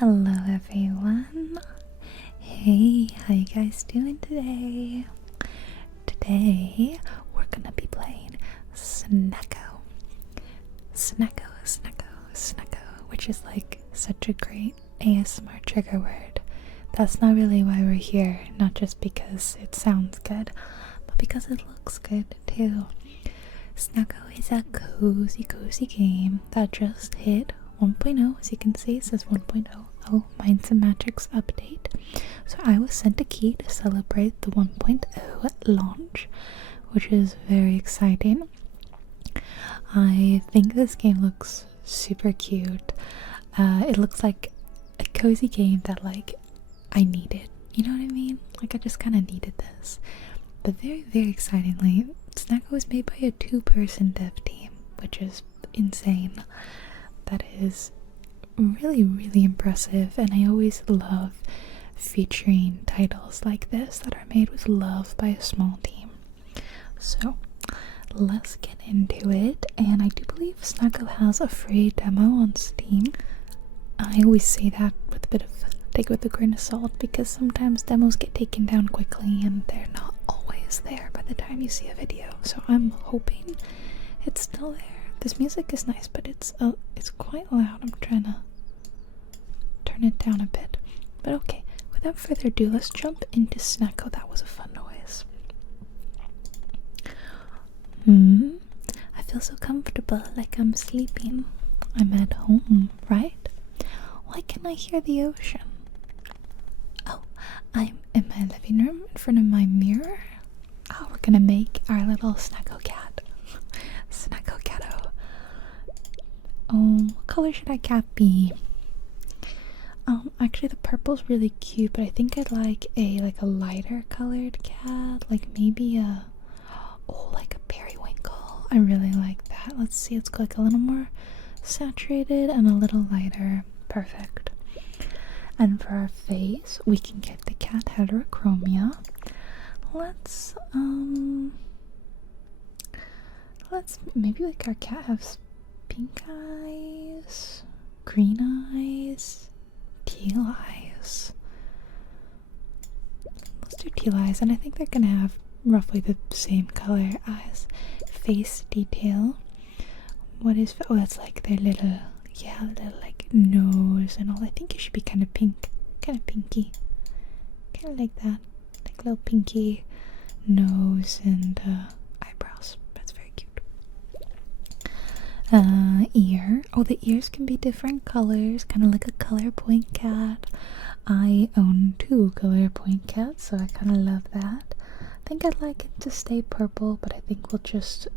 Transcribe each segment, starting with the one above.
Hello everyone. Hey, how you guys doing today? Today we're gonna be playing Snacko. Snacko, which is like such a great ASMR trigger word. That's not really why we're here, not just because it sounds good, but because it looks good too. Snacko is a cozy game that just hit 1.0. As you can see, it says 1.0. Oh, Minds and Magics update. So I was sent a key to celebrate the 1.0 launch, which is very exciting. I think this game looks super cute. It looks like a cozy game that like I needed. You know what I mean? Like I just kind of needed this. But very excitingly, Snacko was made by a 2-person dev team, which is insane. That is really impressive, and I always love featuring titles like this that are made with love by a small team. So let's get into it, and I do believe Snacko has a free demo on Steam. I always say that with a bit of take it with a grain of salt, because sometimes demos get taken down quickly and they're not always there by the time you see a video. So I'm hoping it's still there. This music is nice, but it's quite loud. I'm trying to turn it down a bit. But okay, without further ado, let's jump into Snacko. That was a fun noise. I feel so comfortable, like I'm sleeping. I'm at home, right? Why can't I hear the ocean? Oh, I'm in my living room in front of my mirror. Oh, we're gonna make our little Snacko cat. Snacko catto. What color should our cat be? Actually the purple's really cute, but I think I'd like a lighter colored cat, like maybe like a periwinkle. I really like that. Let's see, let's go like a little more saturated and a little lighter. Perfect. And for our face, we can get the cat heterochromia. Let's maybe like our cat has pink eyes, green eyes, teal eyes. Let's do teal eyes, and I think they're gonna have roughly the same color eyes. Face detail. What is? Oh, that's like their little like nose and all. I think it should be kind of pink, kind of pinky, kind of like that, like a little pinky nose and eyebrows. That's very cute. Ear. Oh, the ears can be different colors, kind of like a color point cat. I own 2 color point cats, so I kind of love that. I think I'd like it to stay purple, but I think we'll just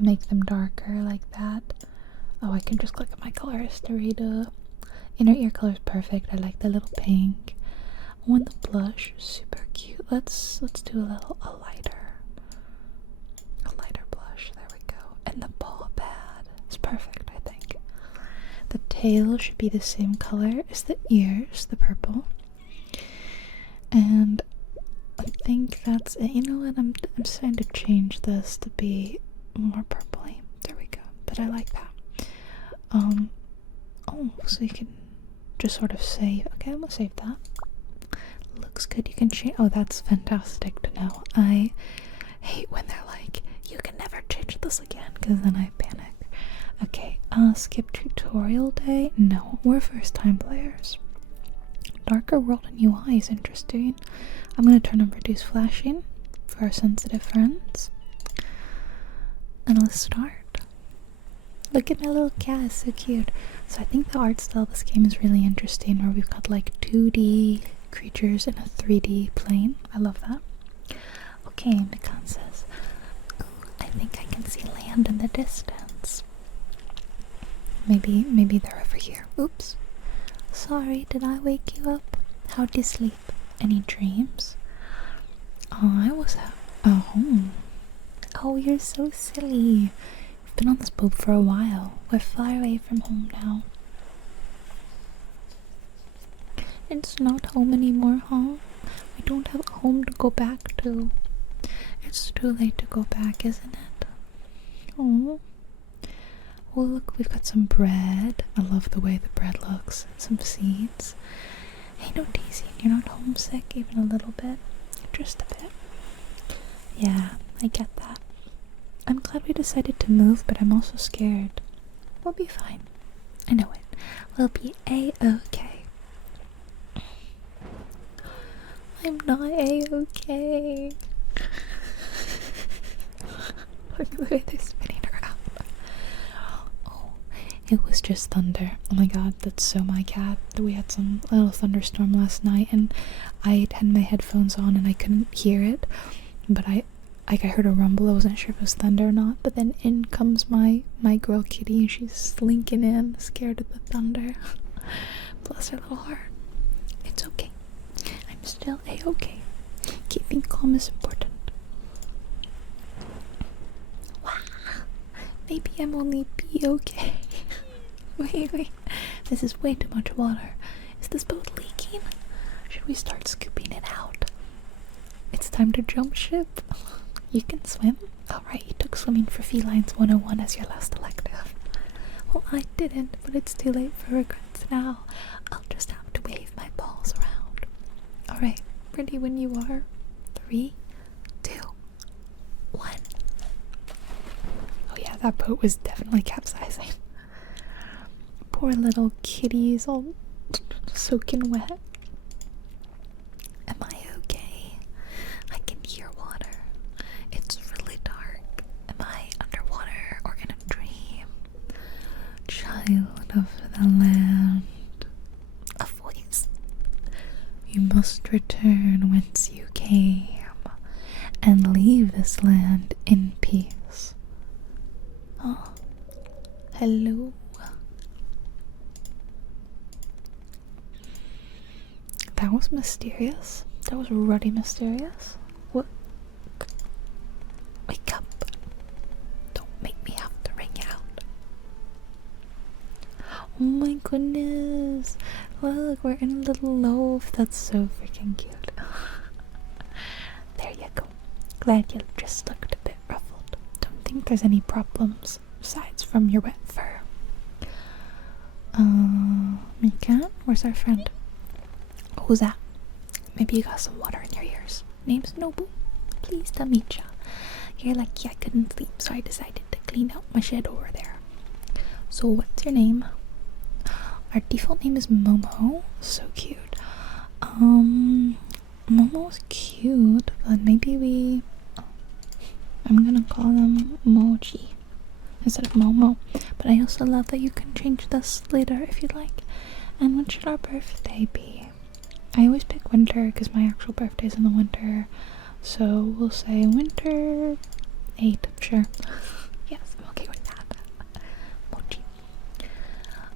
make them darker like that. Oh, I can just click on my colors to read. Inner ear color is perfect. I like the little pink. I want the blush, super cute. Let's do a lighter blush. There we go. And the paw pad is perfect, I think. The tail should be the same color as the ears, the purple. And I think that's it. You know what? I'm trying to change this to be more purpley. There we go. But I like that. Oh, so you can just sort of save. Okay, I'm gonna save that. Looks good. You can change. Oh, that's fantastic to know. I hate when they're like, you can never change this again, because then I panic. Okay, skip tutorial day? No, we're first time players. Darker world and UI is interesting. I'm gonna turn on reduce flashing for our sensitive friends. And let's start. Look at my little cat, it's so cute. So I think the art style of this game is really interesting, where we've got like 2D creatures in a 3D plane. I love that. Okay, Mikan says, I think I can see land in the distance. Maybe they're over here. Oops. Sorry, did I wake you up? How'd you sleep? Any dreams? Oh, I was at home. Oh, you're so silly. We've been on this boat for a while. We're far away from home now. It's not home anymore, huh? We don't have a home to go back to. It's too late to go back, isn't it? Oh. Oh, look, we've got some bread. I love the way the bread looks. Some seeds. Hey, no teasing. You're not homesick even a little bit? Just a bit. Yeah, I get that. I'm glad we decided to move, but I'm also scared. We'll be fine. I know it. We'll be A-okay. I'm not A-okay. Look at the way they're spinning around. Oh, it was just thunder. Oh my god, that's so my cat. We had some little thunderstorm last night, and I had my headphones on and I couldn't hear it, but I heard a rumble. I wasn't sure if it was thunder or not, but then in comes my girl kitty, and she's slinking in, scared of the thunder. Bless her little heart. It's okay. I'm still A-okay. Keeping calm is important. Wow. Maybe I'm only B-okay. Wait. This is way too much water. Is this boat leaking? Should we start scooping it out? It's time to jump ship. You can swim? Alright, you took Swimming for Felines 101 as your last elective. Well, I didn't, but it's too late for regrets now. I'll just have to wave my balls around. Alright, ready when you are. 3, 2, 1. Oh yeah, that boat was definitely capsizing. Poor little kitties all soaking wet. Am I okay? I can hear water. It's really dark. Am I underwater or in a dream? Child of the land. A voice. You must return whence you came and leave this land in peace. Oh, hello. That was mysterious. That was ruddy mysterious. What? Wake up. Don't make me have to ring out. Oh my goodness. Look, we're in a little loaf. That's so freaking cute. There you go. Glad you just looked a bit ruffled. Don't think there's any problems besides from your wet fur. Mika? Where's our friend? Who's that? Maybe you got some water in your ears. Name's Nobu. Pleased to meet ya. You're lucky I couldn't sleep, so I decided to clean out my shed over there. So what's your name? Our default name is Momo. So cute. Momo's cute, but maybe I'm gonna call them Mochi instead of Momo. But I also love that you can change this later if you'd like. And when should our birthday be? I always pick winter because my actual birthday's in the winter. So we'll say winter 8, sure. Yes, I'm okay with that. Mochi.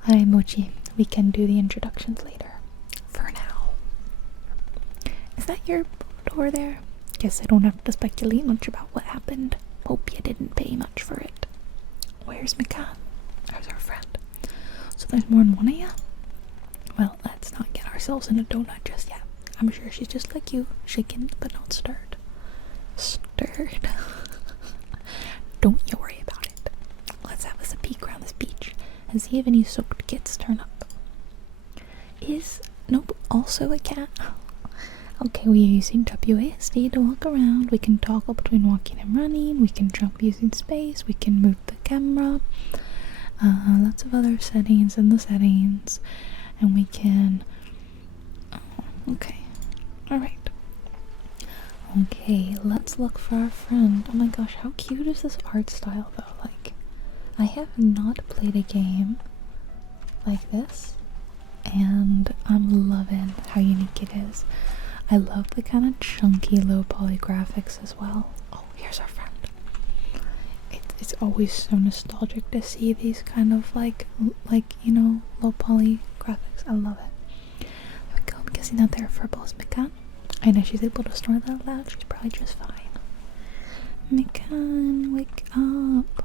Alright, Mochi. We can do the introductions later. For now. Is that your boat over there? Guess I don't have to speculate much about what happened. Hope you didn't pay much for it. Where's McCann? There's our friend. So there's more than one of ya? Well, let's not get ourselves in a donut just yet. I'm sure she's just like you, shaken but not stirred. Stirred. Don't you worry about it. Let's have us a peek around this beach and see if any soaked kids turn up. Is Nope also a cat? Okay, we're using WASD to walk around. We can toggle between walking and running. We can jump using space. We can move the camera. Lots of other settings in the settings. And we can... Oh, okay. Alright. Okay, let's look for our friend. Oh my gosh, how cute is this art style though? Like, I have not played a game like this, and I'm loving how unique it is. I love the kind of chunky low poly graphics as well. Oh, here's our friend. It's always so nostalgic to see these kind of like you know, low poly graphics. I love it. There we go. I'm guessing that they're for both Mikan. I know she's able to snore that loud. She's probably just fine. Mikan, wake up.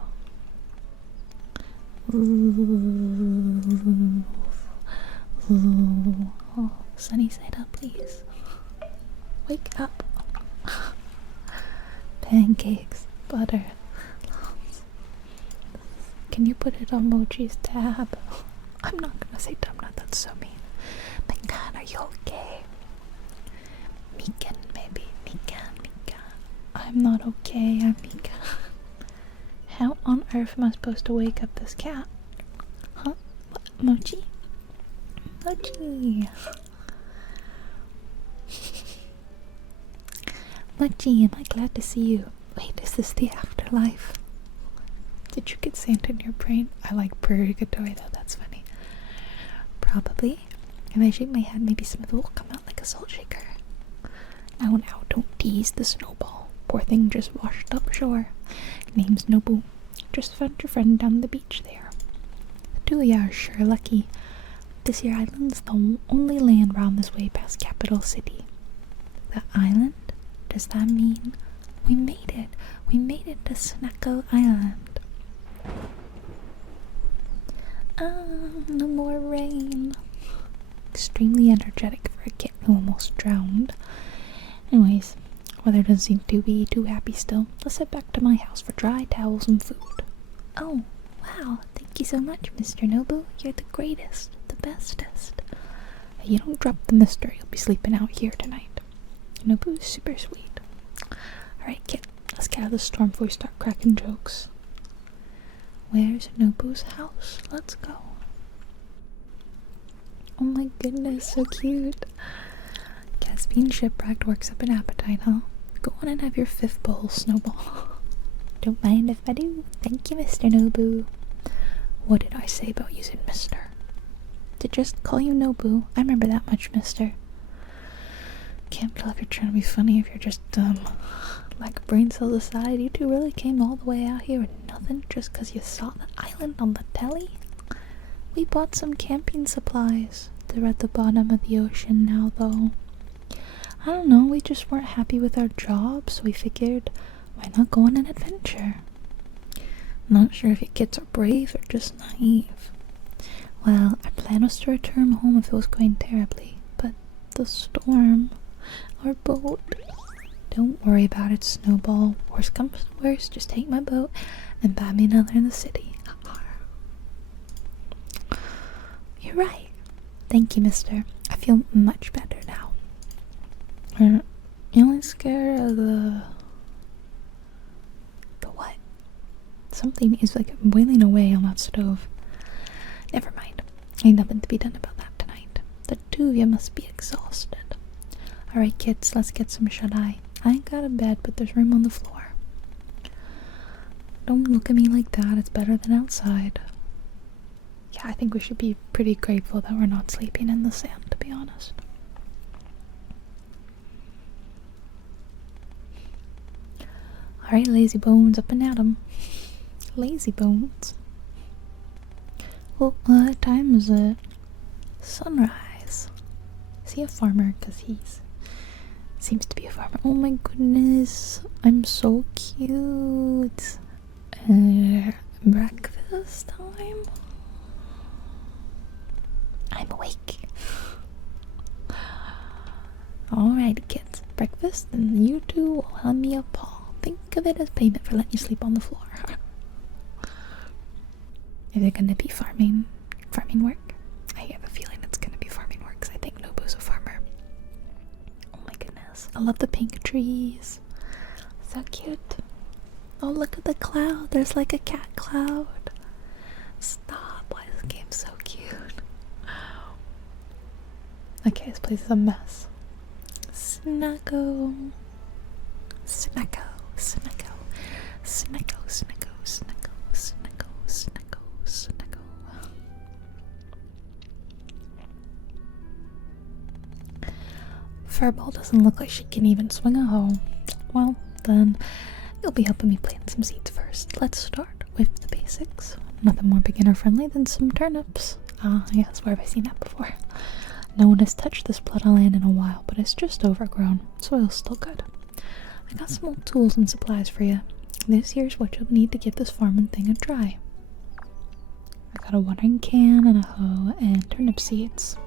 Ooh. Ooh. Oh, sunny side up, please. Wake up. Pancakes, butter. Can you put it on Mochi's tab? I'm not gonna say Dumnut, that's so mean. Mikan, are you okay? Mikan, maybe. Mikan. I'm not okay, I'm Mikan. How on earth am I supposed to wake up this cat? Huh? What? Mochi? Mochi! Mochi, am I glad to see you? Wait, is this the afterlife? Did you get sand in your brain? I like purgatory though, that's funny. Probably. If I shake my head, maybe some of it will come out like a salt shaker. Now, don't tease the snowball. Poor thing just washed up shore. Name's Nobu. Just found your friend down the beach there. The two of you are sure lucky. This here island's the only land round this way past Capital City. The island? Does that mean we made it? We made it to Snacko Island. No more rain. Extremely energetic for a kid who almost drowned. Anyways, weather doesn't seem to be too happy still. Let's head back to my house for dry towels and food. Oh, wow. Thank you so much, Mr. Nobu. You're the greatest, the bestest. You don't drop the mister. You'll be sleeping out here tonight. Nobu's super sweet. Alright, kid. Let's get out of the storm before we start cracking jokes. Where's Nobu's house? Let's go. Oh my goodness, so cute. Guess being shipwrecked works up an appetite, huh? Go on and have your 5th bowl, Snowball. Don't mind if I do. Thank you, Mr. Nobu. What did I say about using Mr.? To just call you Nobu. I remember that much, Mister. Can't tell if you're trying to be funny, if you're just dumb. Like brain cells aside, you two really came all the way out here with nothing just 'cause you saw the island on the telly? We bought some camping supplies. They're at the bottom of the ocean now, though. I don't know, we just weren't happy with our job, so we figured, why not go on an adventure? Not sure if you kids are brave or just naive. Well, our plan was to return home if it was going terribly, but the storm, our boat... Don't worry about it, Snowball. Worst comes to worst, just take my boat and buy me another in the city. You're right. Thank you, mister. I feel much better now. You only scared of the what? Something is like boiling away on that stove. Never mind. Ain't nothing to be done about that tonight. The two of you must be exhausted. Alright, kids, let's get some shut-eye. I ain't got a bed, but there's room on the floor. Don't look at me like that. It's better than outside. Yeah, I think we should be pretty grateful that we're not sleeping in the sand, to be honest. Alright, lazy bones, up and at 'em. Lazy bones. Well, what time is it? Sunrise. Is he a farmer? 'Cause he's... seems to be a farmer. Oh my goodness. I'm so cute. Breakfast time? I'm awake. Alright, kids. Breakfast, and you two will hand me a paw. Think of it as payment for letting you sleep on the floor. Is it gonna be farming work? I have a feeling it's gonna be farming work because I think Nobu's a farmer. Oh my goodness. I love the pink trees. So cute. Oh, look at the cloud. There's like a cat cloud. Stop. Why is this game so cute? Okay, this place is a mess. Snacko. Snacko. Snacko. Snacko. Snacko. Snacko. Snacko. Snacko. Snacko. Furball doesn't look like she can even swing a hoe. Well, then you'll be helping me plant some seeds first. Let's start with the basics. Nothing more beginner friendly than some turnips. Yes, where have I seen that before? No one has touched this plot of land in a while, but it's just overgrown. Soil's still good. I got some old tools and supplies for you. This here's what you'll need to get this farming thing a dry. I got a watering can and a hoe and turnip seeds.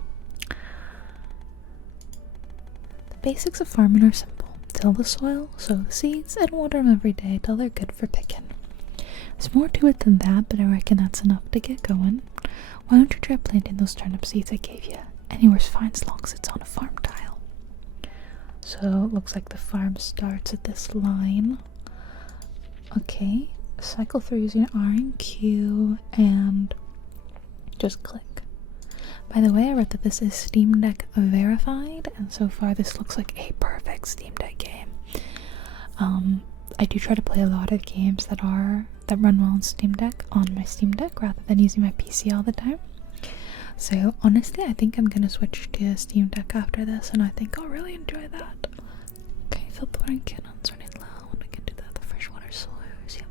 The basics of farming are simple. Till the soil, sow the seeds, and water them every day till they're good for picking. There's more to it than that, but I reckon that's enough to get going. Why don't you try planting those turnip seeds I gave you? Anywhere's fine as long as it's on a farm tile. So it looks like the farm starts at this line. Okay, cycle through using R and Q and just click. By the way, I read that this is Steam Deck verified, and so far this looks like a perfect Steam Deck game. I do try to play a lot of games that run well on Steam Deck on my Steam Deck rather than using my PC all the time. So honestly, I think I'm gonna switch to Steam Deck after this, and I think I'll really enjoy that. Okay, fill the watering cannons running low. We can do that. The freshwater soils. Yep.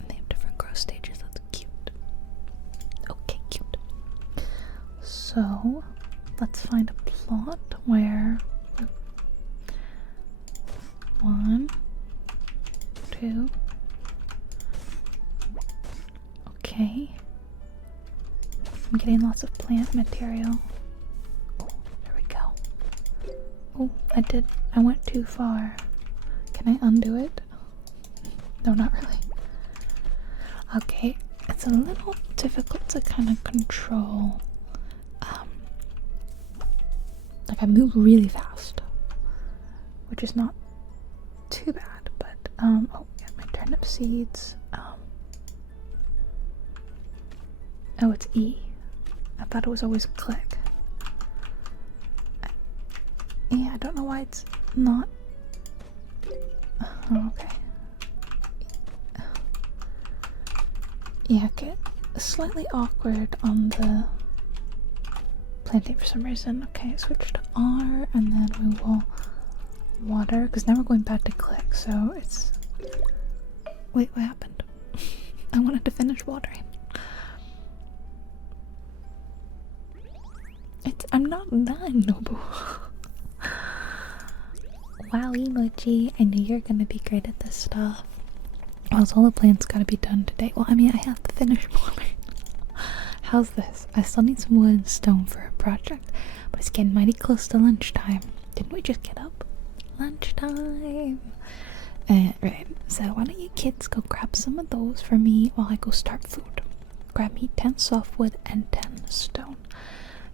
And they have different growth stages. That's cute. Okay, cute. So let's find a plot where 1, 2. Okay. I'm getting lots of plant material. There we go. Oh, I went too far. Can I undo it? No, not really. Okay, it's a little difficult to kind of control. Like I move really fast, which is not too bad, but oh yeah, my turnip seeds. Oh, it's E. I thought it was always click. Yeah, I don't know why it's not. Okay. Yeah, okay. Slightly awkward on the planting for some reason. Okay, switch to R, and then we will water, because now we're going back to click, so it's... Wait, what happened? I wanted to finish watering. I'm not done, Nobu. Wow, Emoji, I knew you're gonna be great at this stuff. Well, all the plants gotta be done today. Well, I mean, I have to finish watering. How's this? I still need some wood and stone for a project, but it's getting mighty close to lunchtime. Didn't we just get up? Lunchtime! Right, so why don't you kids go grab some of those for me while I go start food. Grab me 10 softwood and 10 stone.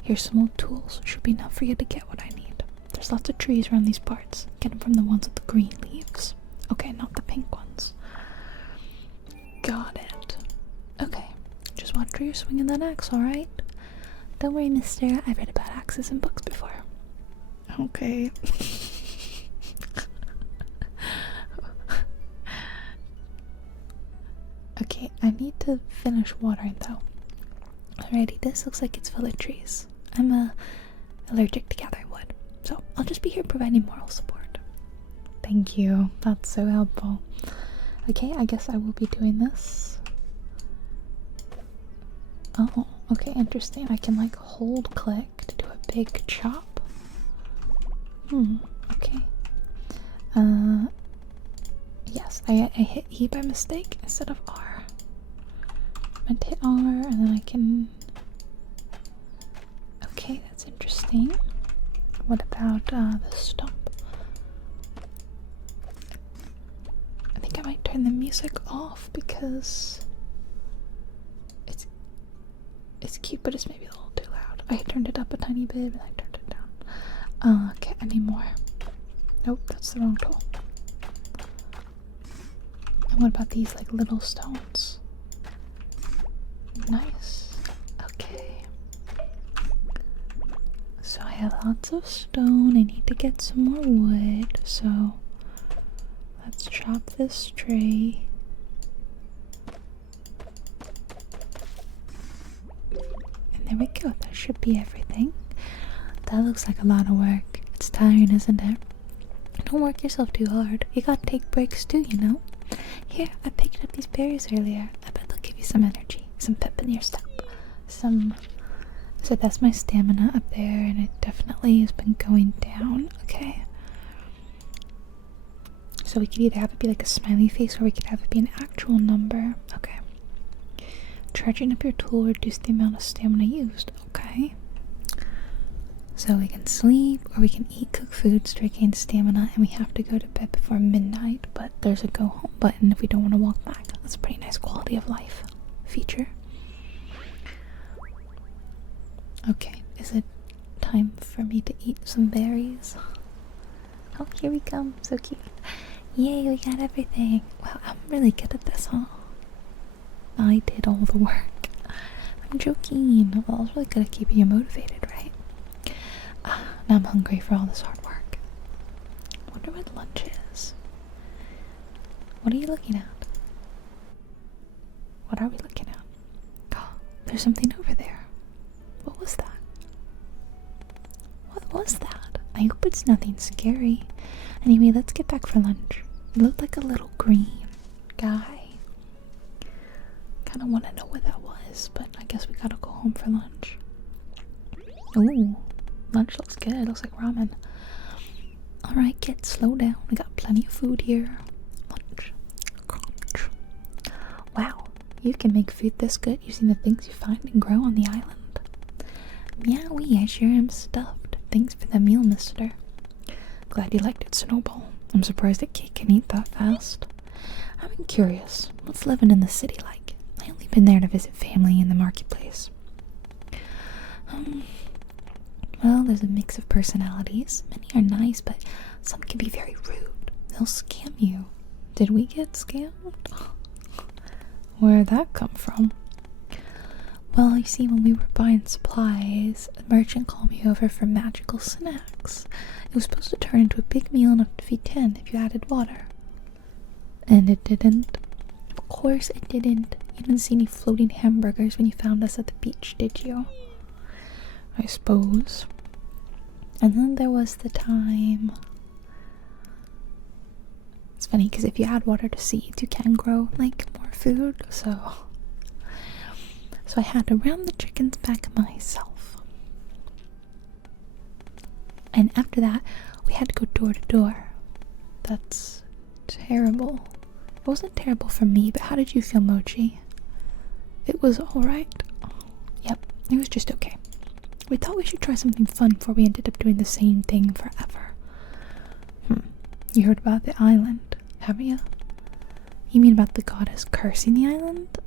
Here's some old tools. Should be enough for you to get what I need. There's lots of trees around these parts. Get them from the ones with the green leaves. Okay, not the pink ones. Got it. Okay, just watch where you're swinging that axe, alright? Don't worry, mister. I've read about axes in books before. Okay. Okay, I need to finish watering though. Alrighty, this looks like it's full of trees. I'm allergic to gathering wood, so I'll just be here providing moral support. Thank you, that's so helpful. Okay, I guess I will be doing this. Oh, okay, interesting. I can like hold click to do a big chop. Okay. Yes, I hit E by mistake instead of R. I meant to hit R and then I can... Okay, that's interesting. What about the stump? I think I might turn the music off because it's cute, but it's maybe a little too loud. I turned it up a tiny bit and I turned it down. Okay, I need more. Nope, that's the wrong tool. And what about these like little stones? Nice. Okay. So I have lots of stone. I need to get some more wood. So let's chop this tree. And there we go. That should be everything. That looks like a lot of work. It's tiring, isn't it? Don't work yourself too hard. You gotta take breaks too, you know? Here, I picked up these berries earlier. I bet they'll give you some energy, some pep in your step, some... So that's my stamina up there, and it definitely has been going down. Okay. So we could either have it be like a smiley face, or we could have it be an actual number. Okay. Charging up your tool will reduce the amount of stamina used. Okay. So we can sleep, or we can eat cooked foods to regain stamina, and we have to go to bed before midnight, but there's a go home button if we don't want to walk back. That's a pretty nice quality of life feature. Okay, is it time for me to eat some berries? Oh, here we come. So cute. Yay, we got everything. Wow, I'm really good at this, huh? I did all the work. I'm joking. Well, I was really good at keeping you motivated, right? Now I'm hungry for all this hard work. I wonder what lunch is. What are you looking at? What are we looking at? Oh, there's something over there. What was that? What was that? I hope it's nothing scary. Anyway, let's get back for lunch. You look like a little green guy. Kinda wanna know what that was, but I guess we gotta go home for lunch. Ooh, lunch looks good. It looks like ramen. Alright, kids, slow down. We got plenty of food here. Lunch. Crunch. Wow, you can make food this good using the things you find and grow on the island. Meowie, I sure am stuffed. Thanks for the meal, mister. Glad you liked it, Snowball. I'm surprised that Kate can eat that fast. I'm curious, what's living in the city like? I only been there to visit family in the marketplace. Well, there's a mix of personalities. Many are nice, but some can be very rude. They'll scam you. Did we get scammed? Where'd that come from? Well, you see, when we were buying supplies, a merchant called me over for magical snacks. It was supposed to turn into a big meal enough to feed 10 if you added water. And it didn't. Of course it didn't. You didn't see any floating hamburgers when you found us at the beach, did you? I suppose. And then there was the time... It's funny, because if you add water to seeds, you can grow, like, more food, so I had to round the chickens back myself. And after that, we had to go door to door. That's terrible. It wasn't terrible for me, but how did you feel, Mochi? It was alright. Yep, it was just okay. We thought we should try something fun before we ended up doing the same thing forever. You heard about the island, haven't you? You mean about the goddess cursing the island?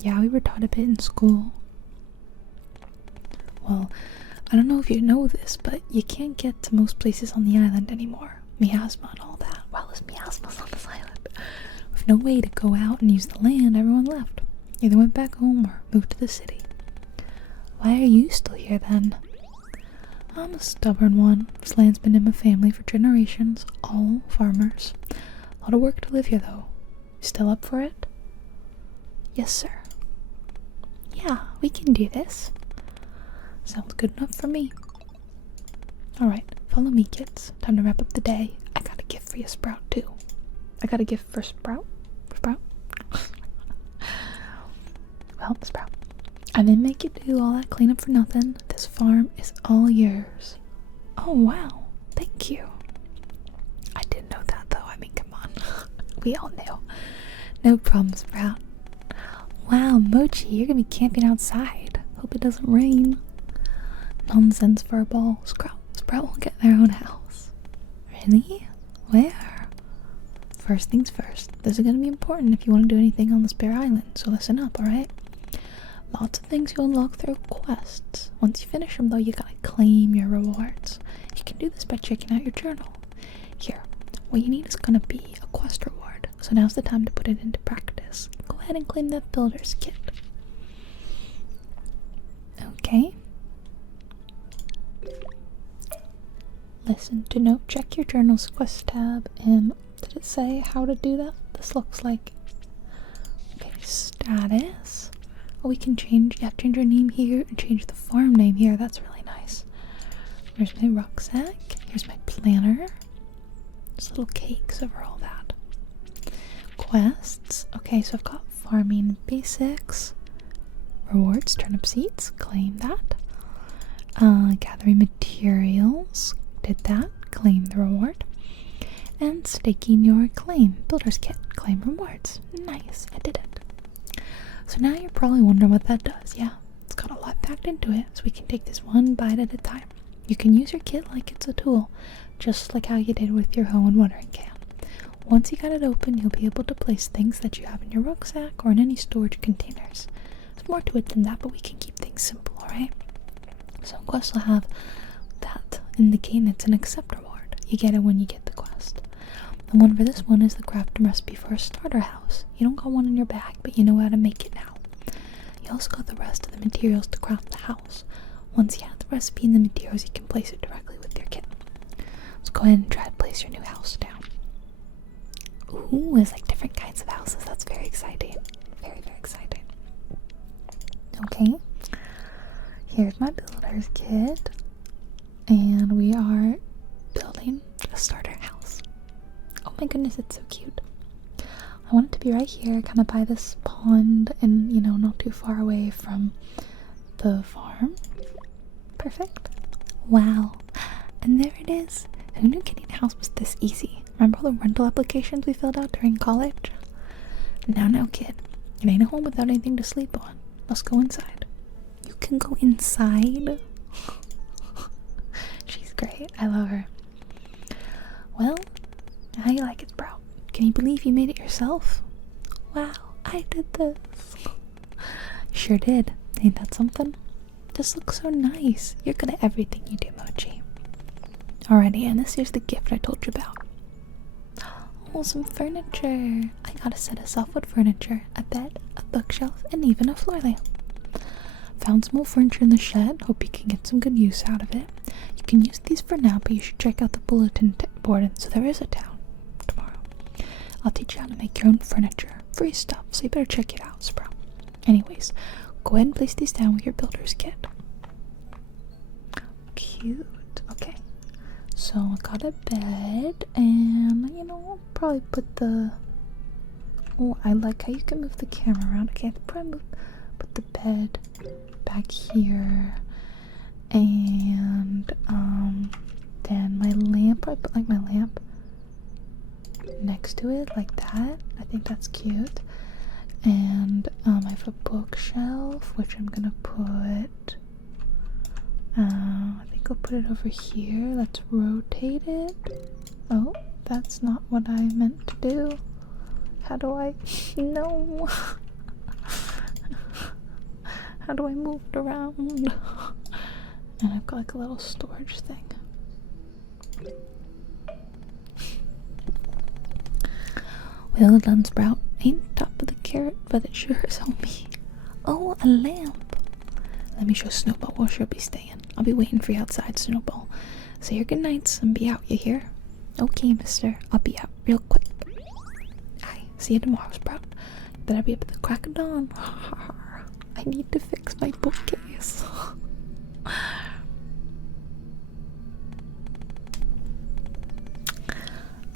Yeah, we were taught a bit in school. Well, I don't know if you know this, but you can't get to most places on the island anymore. Miasma and all that. Well, there's miasmas on this island. With no way to go out and use the land, everyone left. Either went back home or moved to the city. Why are you still here then? I'm a stubborn one. This land's been in my family for generations, all farmers. A lot of work to live here though. Still up for it? Yes, sir. Yeah, we can do this. Sounds good enough for me. Alright, follow me, kids. Time to wrap up the day. I got a gift for you, Sprout, too. I got a gift for Sprout? Sprout? Well, Sprout, I didn't make you do all that cleanup for nothing. This farm is all yours. Oh, wow. Thank you. I didn't know that, though. I mean, come on. We all knew. No problem, Sprout. Wow, Mochi, you're gonna be camping outside. Hope it doesn't rain. Nonsense for a ball. Sprout will get their own house. Really? Where? First things first. This is gonna be important if you want to do anything on this bare island, so listen up, alright? Lots of things you'll unlock through quests. Once you finish them, though, you gotta claim your rewards. You can do this by checking out your journal. Here, what you need is gonna be a quest reward, so now's the time to put it into practice. Go ahead and claim that builder's kit. Okay. Listen to note, check your journal's quest tab, and did it say how to do that? This looks like... Okay, status. Oh, we can change your name here and change the farm name here. That's really nice. Here's my rucksack. Here's my planner. There's little cakes over all that. Quests. Okay, so I've got farming basics. Rewards, turnip seeds. Claim that. Gathering materials. Did that. Claim the reward. And staking your claim. Builder's kit. Claim rewards. Nice. I did it. So now you're probably wondering what that does. Yeah, it's got a lot packed into it, so we can take this one bite at a time. You can use your kit like it's a tool, just like how you did with your hoe and watering can. Once you got it open, you'll be able to place things that you have in your rucksack or in any storage containers. There's more to it than that, but we can keep things simple, alright? Some quests will have that in the game. It's an accept reward. You get it when you get the quest. The one for this one is the craft recipe for a starter house. You don't got one in your bag, but you know how to make it now. You also got the rest of the materials to craft the house. Once you have the recipe and the materials, you can place it directly with your kit. Let's go ahead and try to place your new house down. Ooh, there's like different kinds of houses. That's very exciting. Very, very exciting. Okay. Here's my builder's kit. And we are building a starter house. Oh my goodness, it's so cute. I want it to be right here, kind of by this pond and, you know, not too far away from the farm. Perfect. Wow. And there it is. Who knew getting a house was this easy? Remember all the rental applications we filled out during college? Now, kid. It ain't a home without anything to sleep on. Let's go inside. You can go inside? She's great. I love her. Well, how you like it, Sprout? Can you believe you made it yourself? Wow, I did this. Sure did. Ain't that something? This looks so nice. You're good at everything you do, Mochi. Alrighty, and this here's the gift I told you about. Oh, some furniture. I got a set of softwood furniture, a bed, a bookshelf, and even a floor lamp. Found some old furniture in the shed. Hope you can get some good use out of it. You can use these for now, but you should check out the bulletin board, and so there is a town tomorrow. I'll teach you how to make your own furniture. Free stuff, so you better check it out, Sprout. Anyways, go ahead and place these down with your builder's kit. Cute. Okay. So I got a bed, and you know, I'll probably put the. Oh, I like how you can move the camera around. Okay, I'll probably put the bed back here, and then my lamp. I put like my lamp next to it, like that. I think that's cute. And I have a bookshelf, which I'm gonna put. I think I'll put it over here. Let's rotate it. Oh, that's not what I meant to do. How do I? No. How do I move it around? And I've got like a little storage thing. Well done, Sprout. Ain't top of the carrot, but it sure is homey. Oh, a lamp. Let me show Snowball where she'll be staying. I'll be waiting for you outside, Snowball. Say your good nights and be out, you hear? Okay, mister. I'll be out real quick. Aye, see you tomorrow, Sprout. Better be up at the crack of dawn. I need to fix my bookcase.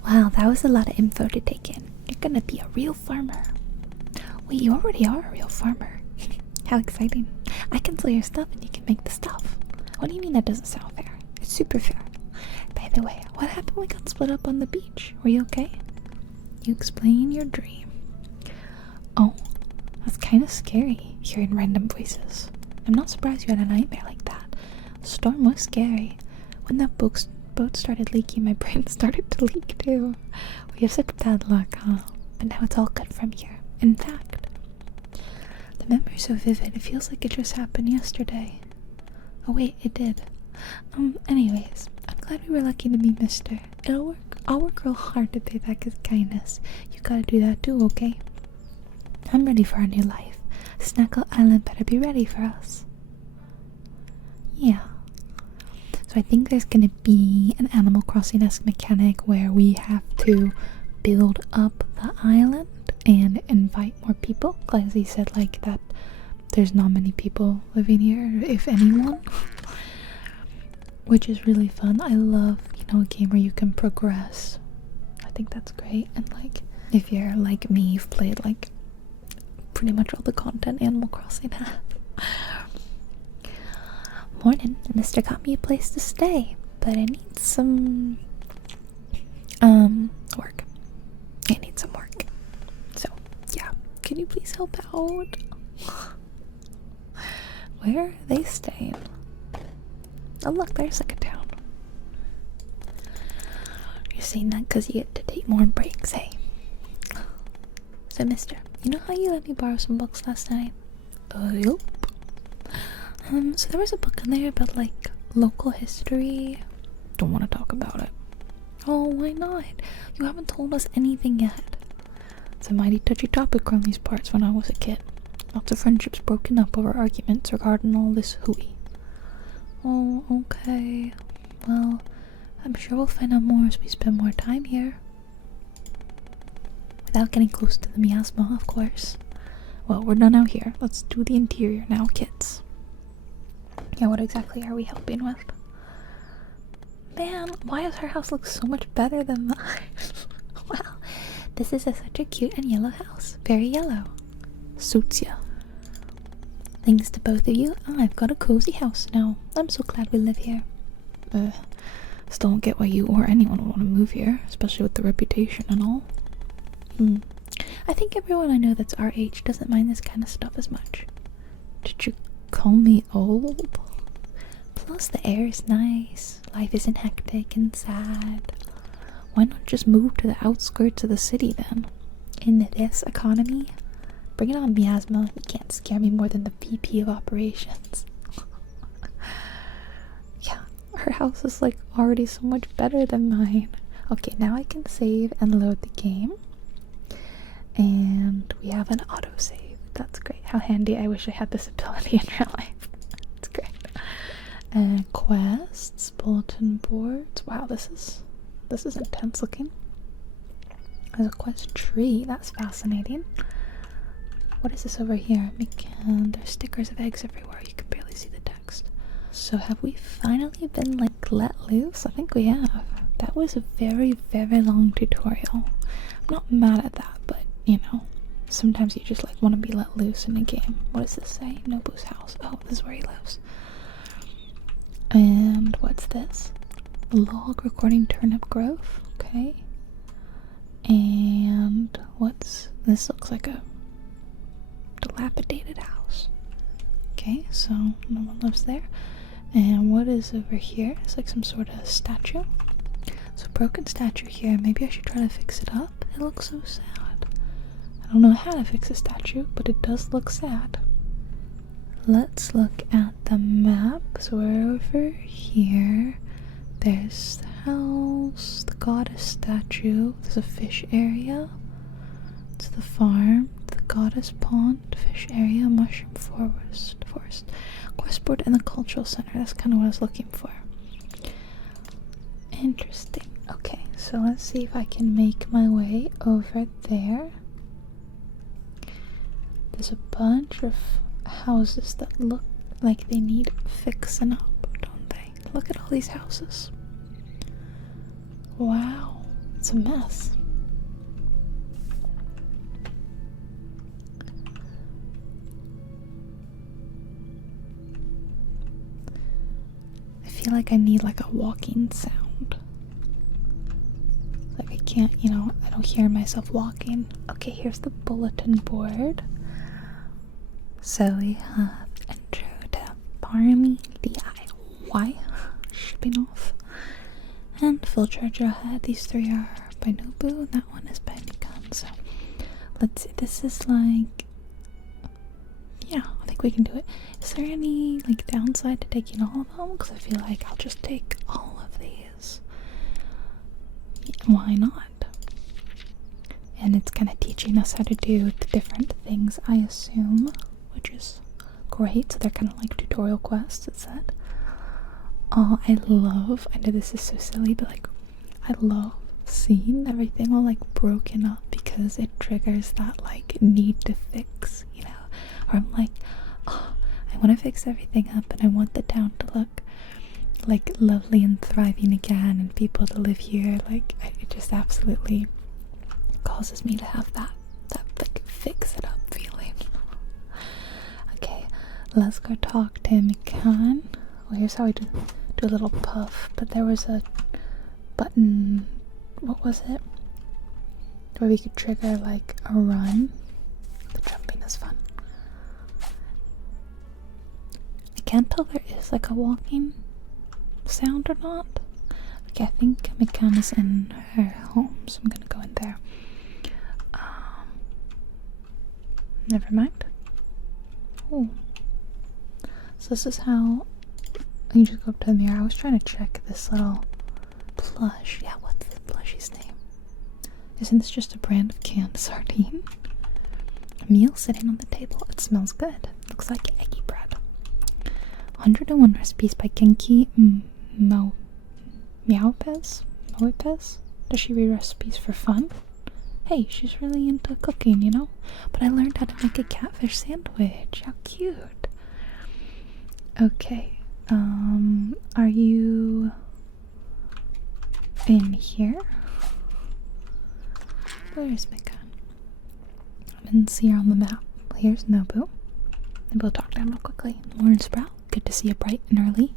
Wow, that was a lot of info to take in. You're gonna be a real farmer. Wait, you already are a real farmer. How exciting. I can sell your stuff and you can make the stuff. What do you mean that doesn't sound fair? It's super fair. By the way, what happened when we got split up on the beach? Were you okay? You explain your dream. Oh, that's kind of scary, hearing random voices. I'm not surprised you had a nightmare like that. The storm was scary. When that boat started leaking, my brain started to leak too. We have such bad luck, huh? But now it's all good from here. In fact, the memory's so vivid, it feels like it just happened yesterday. Oh wait, it did. Anyways, I'm glad we were lucky to meet Mister. It'll work. I'll work real hard to pay back his kindness. You gotta do that too, okay? I'm ready for our new life. Snacko Island better be ready for us. Yeah. So I think there's gonna be an Animal Crossing-esque mechanic where we have to build up the island and invite more people. As he said, like that there's not many people living here, if anyone. Which is really fun. I love, a game where you can progress. I think that's great. And like, if you're like me, you've played like pretty much all the content Animal Crossing has. Morning, Mr. got me a place to stay, but I need some work. I need some work. So, yeah. Can you please help out? Where are they staying? Oh look, there's like a town. You're saying that because you get to take more breaks, hey? So mister, you know how you let me borrow some books last night? Yup. So there was a book in there about like local history. Don't want to talk about it. Oh, why not? You haven't told us anything yet. It's a mighty touchy topic around these parts when I was a kid. Lots of friendships broken up over arguments regarding all this hooey. Oh, okay. Well, I'm sure we'll find out more as we spend more time here. Without getting close to the miasma, of course. Well, we're done out here. Let's do the interior now, kids. Yeah, what exactly are we helping with? Man, why does her house look so much better than mine? Wow, this is such a cute and yellow house. Very yellow. Suits ya. Thanks to both of you, I've got a cozy house now. I'm so glad we live here. Still don't get why you or anyone would want to move here, especially with the reputation and all. I think everyone I know that's our age doesn't mind this kind of stuff as much. Did you call me old? Plus the air is nice, life isn't hectic and sad. Why not just move to the outskirts of the city then? In this economy? Bring it on, miasma. You can't scare me more than the VP of operations. Yeah, her house is like already so much better than mine. Okay, now I can save and load the game. And we have an autosave. That's great. How handy. I wish I had this ability in real life. It's great. And quests, bulletin boards. Wow, this is intense looking. There's a quest tree. That's fascinating. What is this over here? There's stickers of eggs everywhere. You can barely see the text. So have we finally been like let loose? I think we have. That was a very, very long tutorial. I'm not mad at that, but you know, sometimes you just like want to be let loose in a game. What does this say? Nobu's house. Oh, this is where he lives. And what's this? Log recording turnip growth. Okay. And what's this? Looks like a dilapidated house. Okay, so no one lives there. And what is over here? It's like some sort of statue. So broken statue here. Maybe I should try to fix it up. It looks so sad. I don't know how to fix a statue, but it does look sad. Let's look at the map. So we're over here. There's the house, the goddess statue. There's a fish area. It's the farm, the goddess pond, fish area, mushroom forest, quest board, and the cultural center. That's kind of what I was looking for. Interesting. Okay, so let's see if I can make my way over there. There's a bunch of houses that look like they need fixing up, don't they? Look at all these houses. Wow, it's a mess. I feel like I need like a walking sound. Like I can't, you know, I don't hear myself walking. Okay, here's the bulletin board. So we have intro to Barmy DIY, shipping off, and full charger ahead. These three are by Nobu, and that one is by Nikon. So let's see, this is like, yeah, I think we can do it. Is there any like downside to taking all of them? Because I feel like I'll just take all of these. Why not? And it's kind of teaching us how to do the different things, I assume, which is great. So they're kind of like tutorial quests, it said. Oh, I know this is so silly, but like, I love seeing everything all like broken up because it triggers that like need to fix, you know? Or I'm like, oh, I want to fix everything up and I want the town to look like lovely and thriving again and people to live here. Like, it just absolutely causes me to have that like fix it up feeling. Okay, let's go talk to Mikan. Well, here's how I do a little puff, but there was a button, what was it, where we could trigger like a run. The jumping is fun. I can't tell there is like a walking sound or not. Okay, I think Mikan is in her home, so I'm gonna go in there. Never mind. Oh. So this is how you just go up to the mirror. I was trying to check this little plush. Yeah, what's the plushie's name? Isn't this just a brand of canned sardine? A meal sitting on the table. It smells good. Looks like eggy bread. 101 recipes by Genki Meowpez? Moepez? Does she read recipes for fun? Hey, she's really into cooking, you know? But I learned how to make a catfish sandwich. How cute. Okay. Are you in here? Where is Mikan? I didn't see her on the map. Well, here's Nobu. Maybe we'll talk to him real quickly. Lauren Sprout, good to see you bright and early.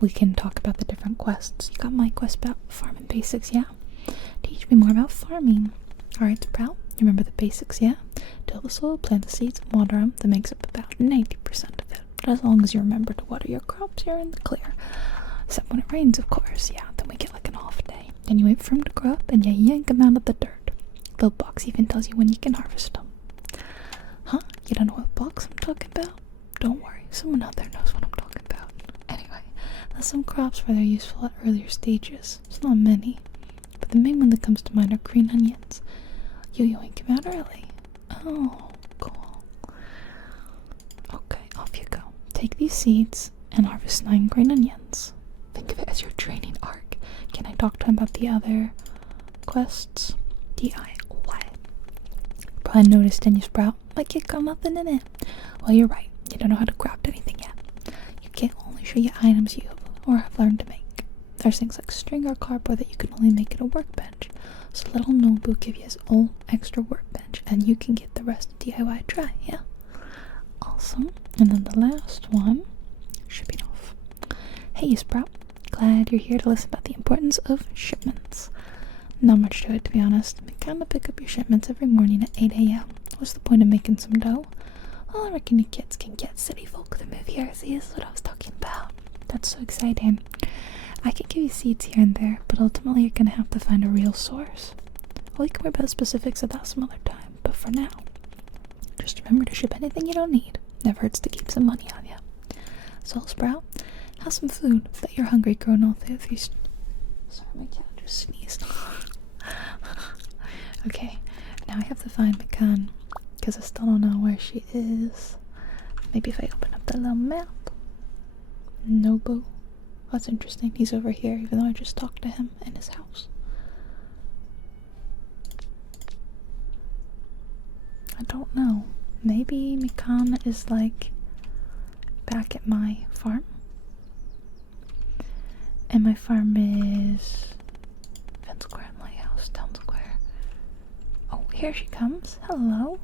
We can talk about the different quests. You got my quest about farming basics, yeah? Teach me more about farming. Alright, Sprout, you remember the basics, yeah? Till the soil, plant the seeds, and water them. That makes up about 90% of it. But as long as you remember to water your crops, you're in the clear. Except when it rains, of course, yeah. Then we get like an off day. Then you wait for them to grow up, and you yank them out of the dirt. The box even tells you when you can harvest them. Huh? You don't know what box I'm talking about? Don't worry, someone out there knows what I'm talking about. Anyway, there's some crops where they're useful at earlier stages. It's not many. But the main one that comes to mind are green onions. You yoink them out early. Oh, cool. Okay, off you go. Take these seeds and harvest 9 green onions. Think of it as your training arc. Can I talk to him about the other quests? DIY. Probably noticed in you, Sprout. Like you got nothing in it. Well, you're right. You don't know how to craft anything yet. You can't only show you items you have or have learned to make. There's things like string or cardboard that you can only make at a workbench. So little Nobu give you his own extra workbench, and you can get the rest of DIY a try, yeah? Awesome. And then the last one, shipping off. Hey, Sprout. Glad you're here to listen about the importance of shipments. Not much to it, to be honest. We kind of pick up your shipments every morning at 8 a.m. What's the point of making some dough? Well, I reckon your kids can get city folk to move here. See, this is what I was talking about. That's so exciting. I can give you seeds here and there, but ultimately you're going to have to find a real source. We can worry about specifics of that some other time, but for now, just remember to ship anything you don't need. Never hurts to keep some money on you. So, Sprout, have some food. Bet you're hungry growing all through these. Sorry, my cat just sneezed. Okay, now I have to find Mikan, because I still don't know where she is. Maybe if I open up the little map. Nobu. That's interesting. He's over here, even though I just talked to him in his house. I don't know. Maybe Mikan is like back at my farm. And my farm is Fence Square and Lighthouse, Town Square. Oh, here she comes. Hello.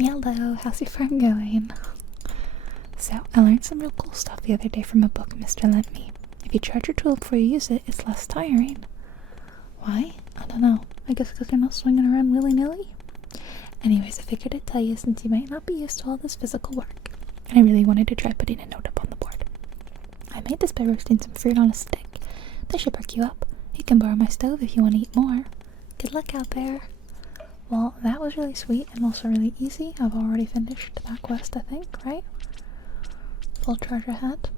Hello, how's your farm going? So, I learned some real cool stuff the other day from a book Mr. lent me. If you charge your tool before you use it, it's less tiring. Why? I don't know. I guess because you're not swinging around willy-nilly? Anyways, I figured I'd tell you since you might not be used to all this physical work. And I really wanted to try putting a note up on the board. I made this by roasting some fruit on a stick. This should perk you up. You can borrow my stove if you want to eat more. Good luck out there. Well, that was really sweet and also really easy. I've already finished that quest, I think, right? Full treasure hat.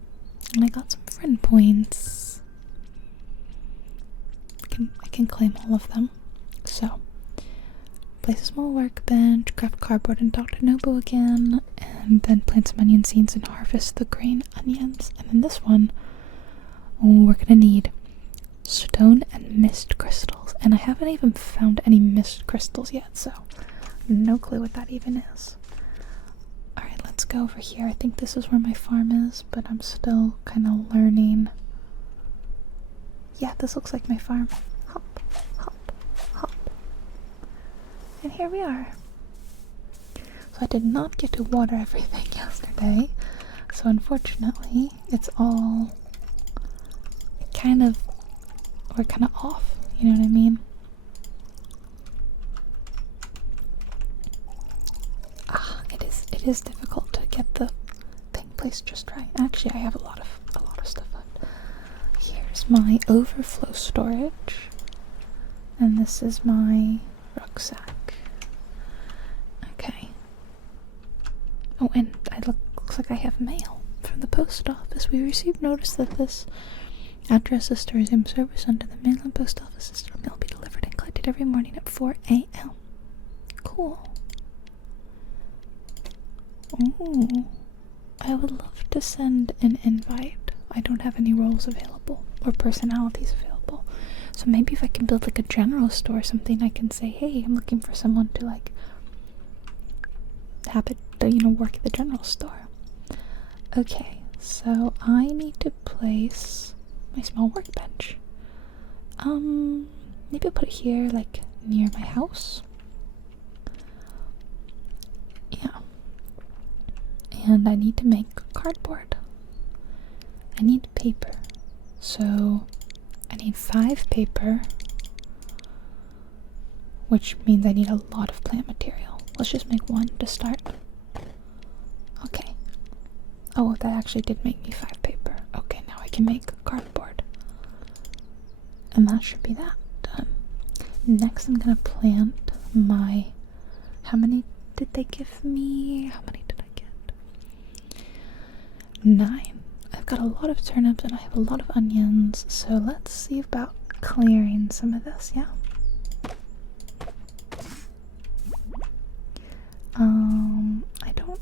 And I got some friend points. I can claim all of them. So, place a small workbench, craft cardboard and talk to Nobu again, and then plant some onion seeds and harvest the green onions. And then this one, we're gonna need stone and mist crystals. And I haven't even found any mist crystals yet, so no clue what that even is. Alright, let's go over here. I think this is where my farm is, but I'm still kind of learning. Yeah, this looks like my farm. Hop, hop, hop. And here we are. So I did not get to water everything yesterday, so unfortunately it's all we're kind of off, you know what I mean? It is difficult to get the thing placed just right. Actually, I have a lot of stuff is my overflow storage. And this is my rucksack. Okay. Oh, and looks like I have mail from the post office. We received notice that this address is to resume service under the mail and post office system. Mail will be delivered and collected every morning at 4 a.m. Cool. Ooh. I would love to send an invite. I don't have any roles available or personalities available. So maybe if I can build like a general store or something, I can say, hey, I'm looking for someone to like have it, work at the general store. Okay, so I need to place my small workbench. Maybe I'll put it here, like near my house. Yeah. And I need to make cardboard. I need paper. So I need 5 paper, which means I need a lot of plant material. Let's just make 1 to start. Okay. Oh, that actually did make me 5 paper. Okay, now I can make cardboard. And that should be that done. Next I'm gonna plant my... How many did they give me? How many did I get? 9. I've got a lot of turnips and I have a lot of onions, so let's see about clearing some of this, yeah?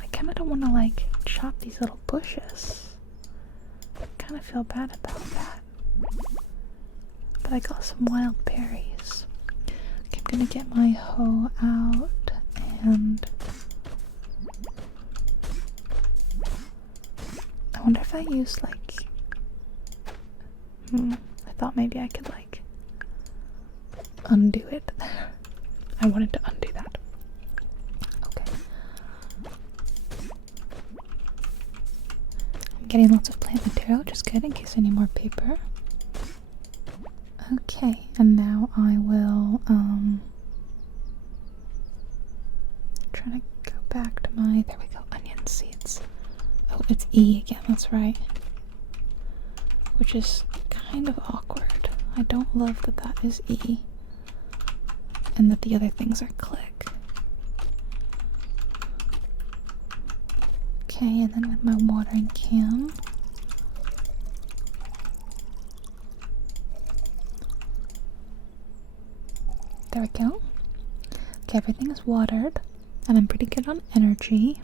I kinda don't wanna like chop these little bushes. I kinda feel bad about that. But I got some wild berries. Okay, I'm gonna get my hoe out and I wonder if I use like I thought maybe I could like undo it. I wanted to undo that. Okay. I'm getting lots of plant material, which is good in case I need more paper. Okay, and now I will try to go back to my, there we go, onion seeds. Oh, it's E again, that's right. Which is kind of awkward. I don't love that that is E. And that the other things are click. Okay, and then with my watering can. There we go. Okay, everything is watered. And I'm pretty good on energy.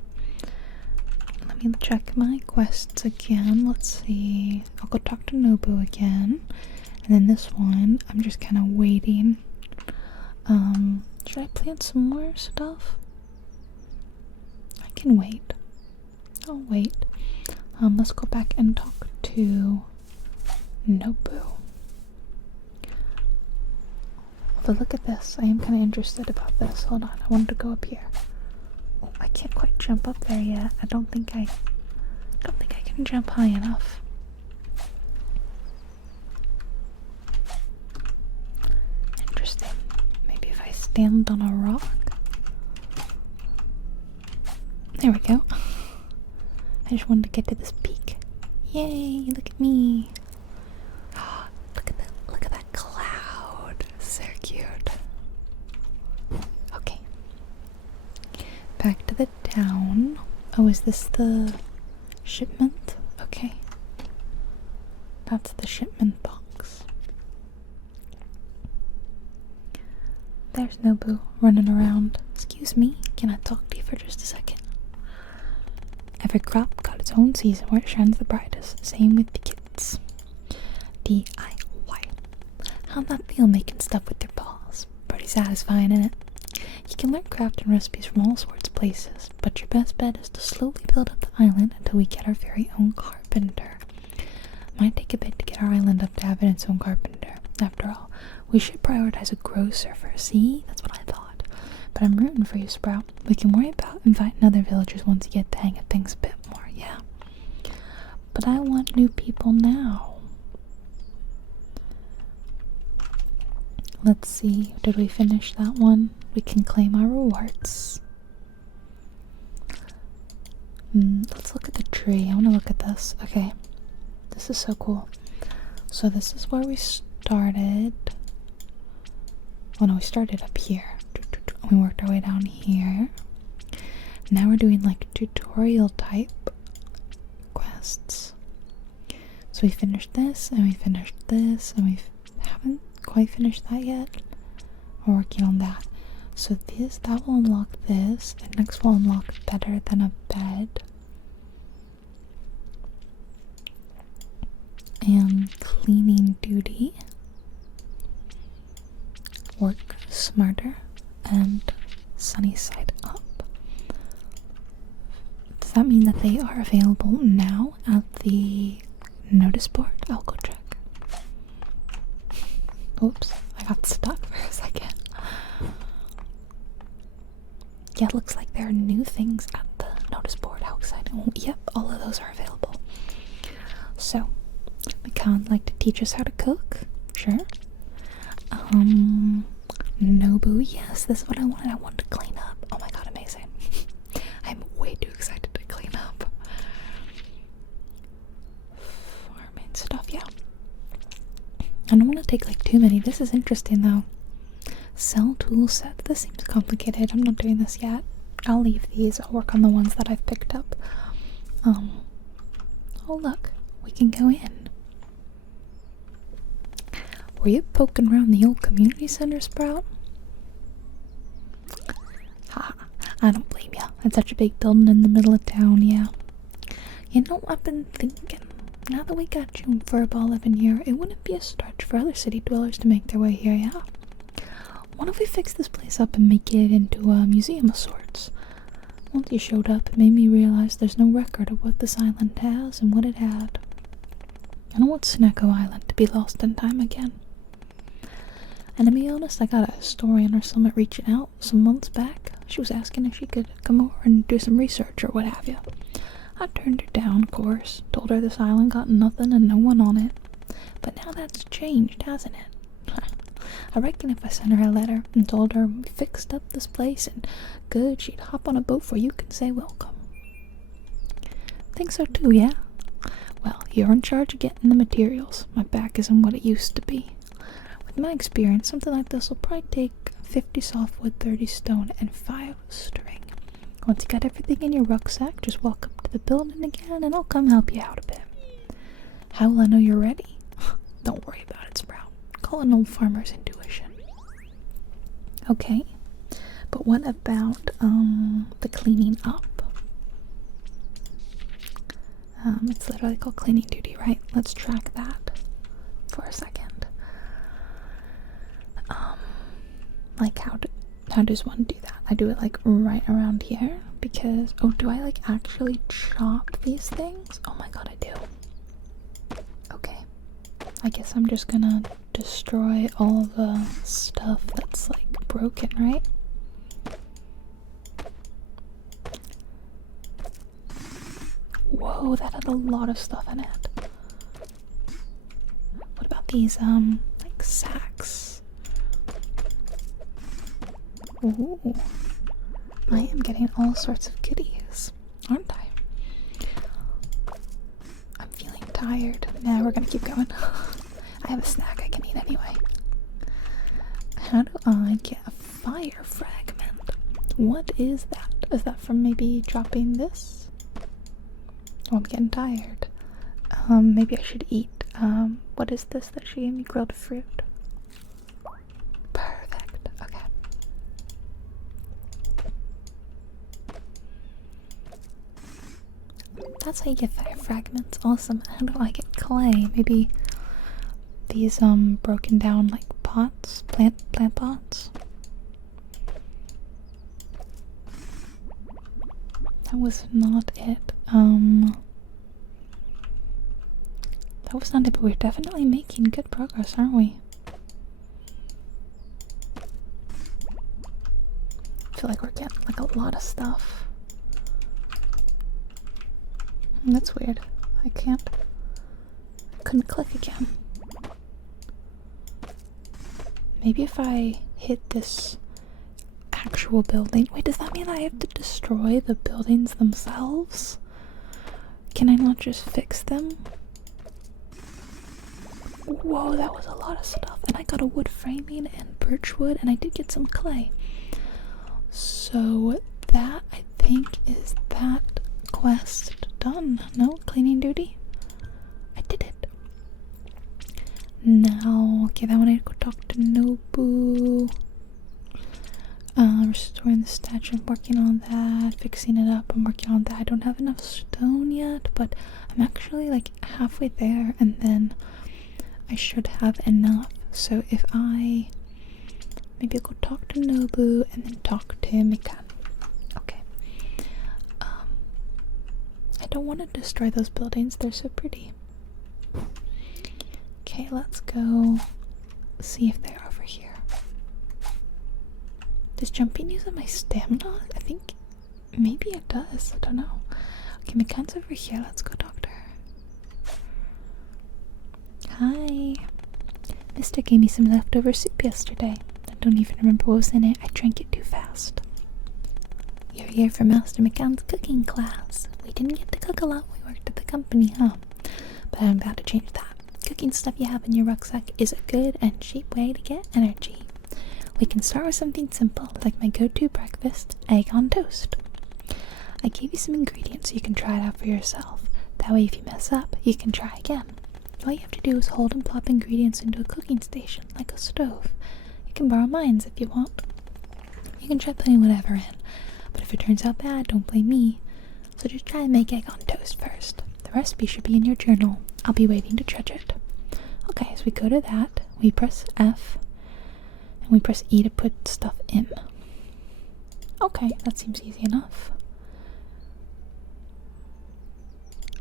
Let me check my quests again. Let's see. I'll go talk to Nobu again. And then this one, I'm just kind of waiting. Should I plant some more stuff? I can wait. I'll wait. Let's go back and talk to Nobu. But look at this. I am kind of interested about this. Hold on. I wanted to go up here. Oh, I can't quite jump up there yet. I don't think I can jump high enough. Interesting. Maybe if I stand on a rock. There we go. I just wanted to get to this peak. Yay! Look at me. Look at that cloud. So cute. Okay. Back to the town. Oh, is this the shipment? Okay. That's the shipment box. There's Nobu running around. Excuse me, can I talk to you for just a second? Every crop got its own season where it shines the brightest. Same with the kids. DIY. How'd that feel making stuff with your paws? Pretty satisfying, isn't it? You can learn crafting recipes from all sorts of places, but your best bet is to slowly build up the island until we get our very own carpenter. Might take a bit to get our island up to having its own carpenter. After all, we should prioritize a grocer first. See? That's what I thought. But I'm rooting for you, Sprout. We can worry about inviting other villagers once you get the hang of things a bit more, yeah. But I want new people now. Let's see, did we finish that one? We can claim our rewards. Let's look at the tree. I want to look at this. Okay, this is so cool. So this is where we started. Oh no, we started up here. We worked our way down here. Now we're doing like tutorial type quests. So we finished this, and we finished this, and we haven't quite finished that yet. We're working on that. So that will unlock this, and next will unlock better than a bed. And cleaning duty. Work smarter, and sunny side up. Does that mean that they are available now at the notice board? I'll go check. Oops, I got stuck for a second. Yeah, it looks like there are new things at the notice board. How exciting. Oh, yep, all of those are available. So, McCann like to teach us how to cook. Sure. Nobu, yes, this is what I wanted. I wanted to clean up. Oh my god, amazing. I'm way too excited to clean up. Farming stuff, yeah. I don't want to take like too many. This is interesting though. Sell tool set. This seems complicated. I'm not doing this yet. I'll leave these. I'll work on the ones that I've picked up. Oh look, we can go in. Were you poking around the old community center, Sprout? Ha, I don't blame ya. It's such a big building in the middle of town, yeah. You know, I've been thinking, now that we got June Furball living here, it wouldn't be a stretch for other city dwellers to make their way here, yeah? What if we fix this place up and make it into a museum of sorts? Once you showed up, it made me realize there's no record of what this island has and what it had. I don't want Snacko Island to be lost in time again. And to be honest, I got a historian or someone reaching out some months back. She was asking if she could come over and do some research or what have you. I turned her down, of course. Told her this island got nothing and no one on it. But now that's changed, hasn't it? I reckon if I sent her a letter and told her we fixed up this place and good, she'd hop on a boat for you can say welcome. Think so too, yeah? Well, you're in charge of getting the materials. My back isn't what it used to be. With my experience, something like this will probably take 50 softwood, 30 stone, and 5 string. Once you got everything in your rucksack, just walk up to the building again and I'll come help you out a bit. How will I know you're ready? Don't worry about it, Sprout. Call an old farmer's intuition. Okay, but what about the cleaning up? It's literally called cleaning duty, right? Let's track that for a second. Like how does one do that? I do it like right around here because, oh, do I like actually chop these things? Oh my god, I do. Okay, I guess I'm just gonna destroy all the stuff that's like broken, right? Whoa, that had a lot of stuff in it. What about these like sacks? Ooh, I am getting all sorts of goodies, aren't I? I'm feeling tired. Nah, we're gonna keep going. I have a snack I can eat anyway. How do I get a fire fragment? What is that? Is that from maybe dropping this? Oh, I'm getting tired. Maybe I should eat, what is this that she gave me? Grilled fruit. Perfect, okay. That's how you get fire fragments. Awesome. How do I get clay? Maybe these broken down like pots, plant pots. That was not it. That was not it, but we're definitely making good progress, aren't we? I feel like we're getting like a lot of stuff. That's weird. I couldn't click again. Maybe if I hit this actual building. Wait, does that mean I have to destroy the buildings themselves? Can I not just fix them? Whoa, that was a lot of stuff. And I got a wood framing and birch wood, and I did get some clay. So that, I think, is that quest done. No cleaning duty? I did it. Now, okay, then I need to go talk to Nobu. Restoring the statue, I'm working on that. Fixing it up, I'm working on that. I don't have enough stone yet, but I'm actually like halfway there, and then I should have enough. So if I maybe I'll go talk to Nobu and then talk to Mikan. Okay. I don't want to destroy those buildings, they're so pretty. Okay, let's go see if they're over here. Does jumping use up my stamina? I think maybe it does. I don't know. Okay, Mikan's over here. Let's go talk to her. Hi. Mister gave me some leftover soup yesterday. I don't even remember what was in it. I drank it too fast. You're here for Master Mikan's cooking class. We didn't get to cook a lot when we worked at the company, huh? But I'm about to change that. Cooking stuff you have in your rucksack is a good and cheap way to get energy. We can start with something simple, like my go-to breakfast, egg on toast. I gave you some ingredients so you can try it out for yourself. That way if you mess up, you can try again. All you have to do is hold and plop ingredients into a cooking station, like a stove. You can borrow mine if you want. You can try putting whatever in, but if it turns out bad, don't blame me. So just try and make egg on toast first. The recipe should be in your journal. I'll be waiting to judge it. Okay, so we go to that, we press F, and we press E to put stuff in. Okay, that seems easy enough.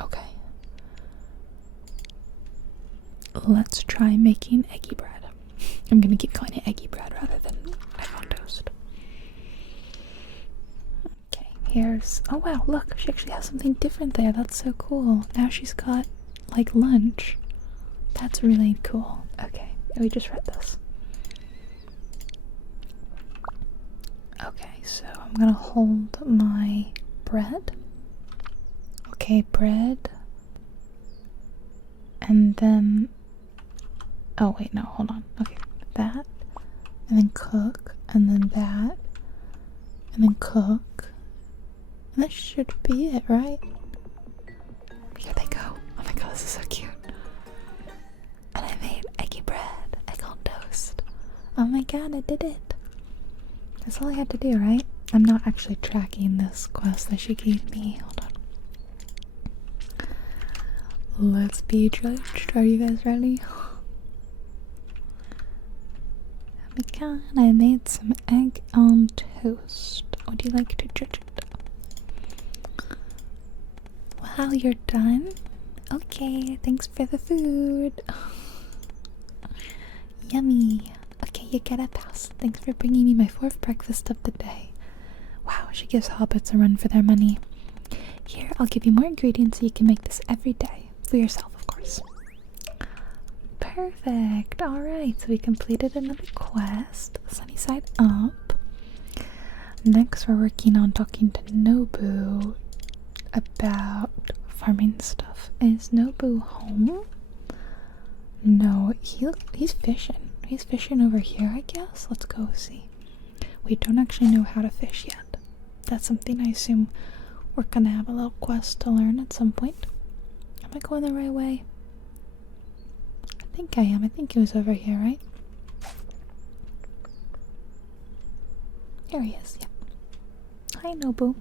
Okay. Let's try making eggy bread. I'm gonna keep calling it eggy bread rather than egg on toast. Okay, here's... oh wow, look, she actually has something different there. That's so cool. Now she's got, like, lunch. That's really cool. Okay, we just read this. Okay, so I'm gonna hold my bread. Okay, bread. And then... oh wait, no, hold on. Okay, that. And then cook. And then that. And then cook. And that should be it, right? Here they go. Oh my god, this is so cute. And I made eggy bread. Egg on toast. Oh my god, I did it. That's all I had to do, right? I'm not actually tracking this quest that she gave me. Hold on. Let's be judged. Are you guys ready? I made some egg on toast. Would you like to judge it? Wow, you're done? Okay, thanks for the food. Yummy. Okay, you get a pass. Thanks for bringing me my 4th breakfast of the day. Wow, she gives hobbits a run for their money. Here, I'll give you more ingredients so you can make this every day. For yourself, of course. Perfect. Alright, so we completed another quest. Sunny side up. Next, we're working on talking to Nobu about farming stuff. Is Nobu home? No, he's fishing. He's fishing over here, I guess. Let's go see. We don't actually know how to fish yet. That's something I assume we're gonna have a little quest to learn at some point. Am I going the right way? I think I am. I think he was over here, right? Here he is, yeah. Hi, Nobu.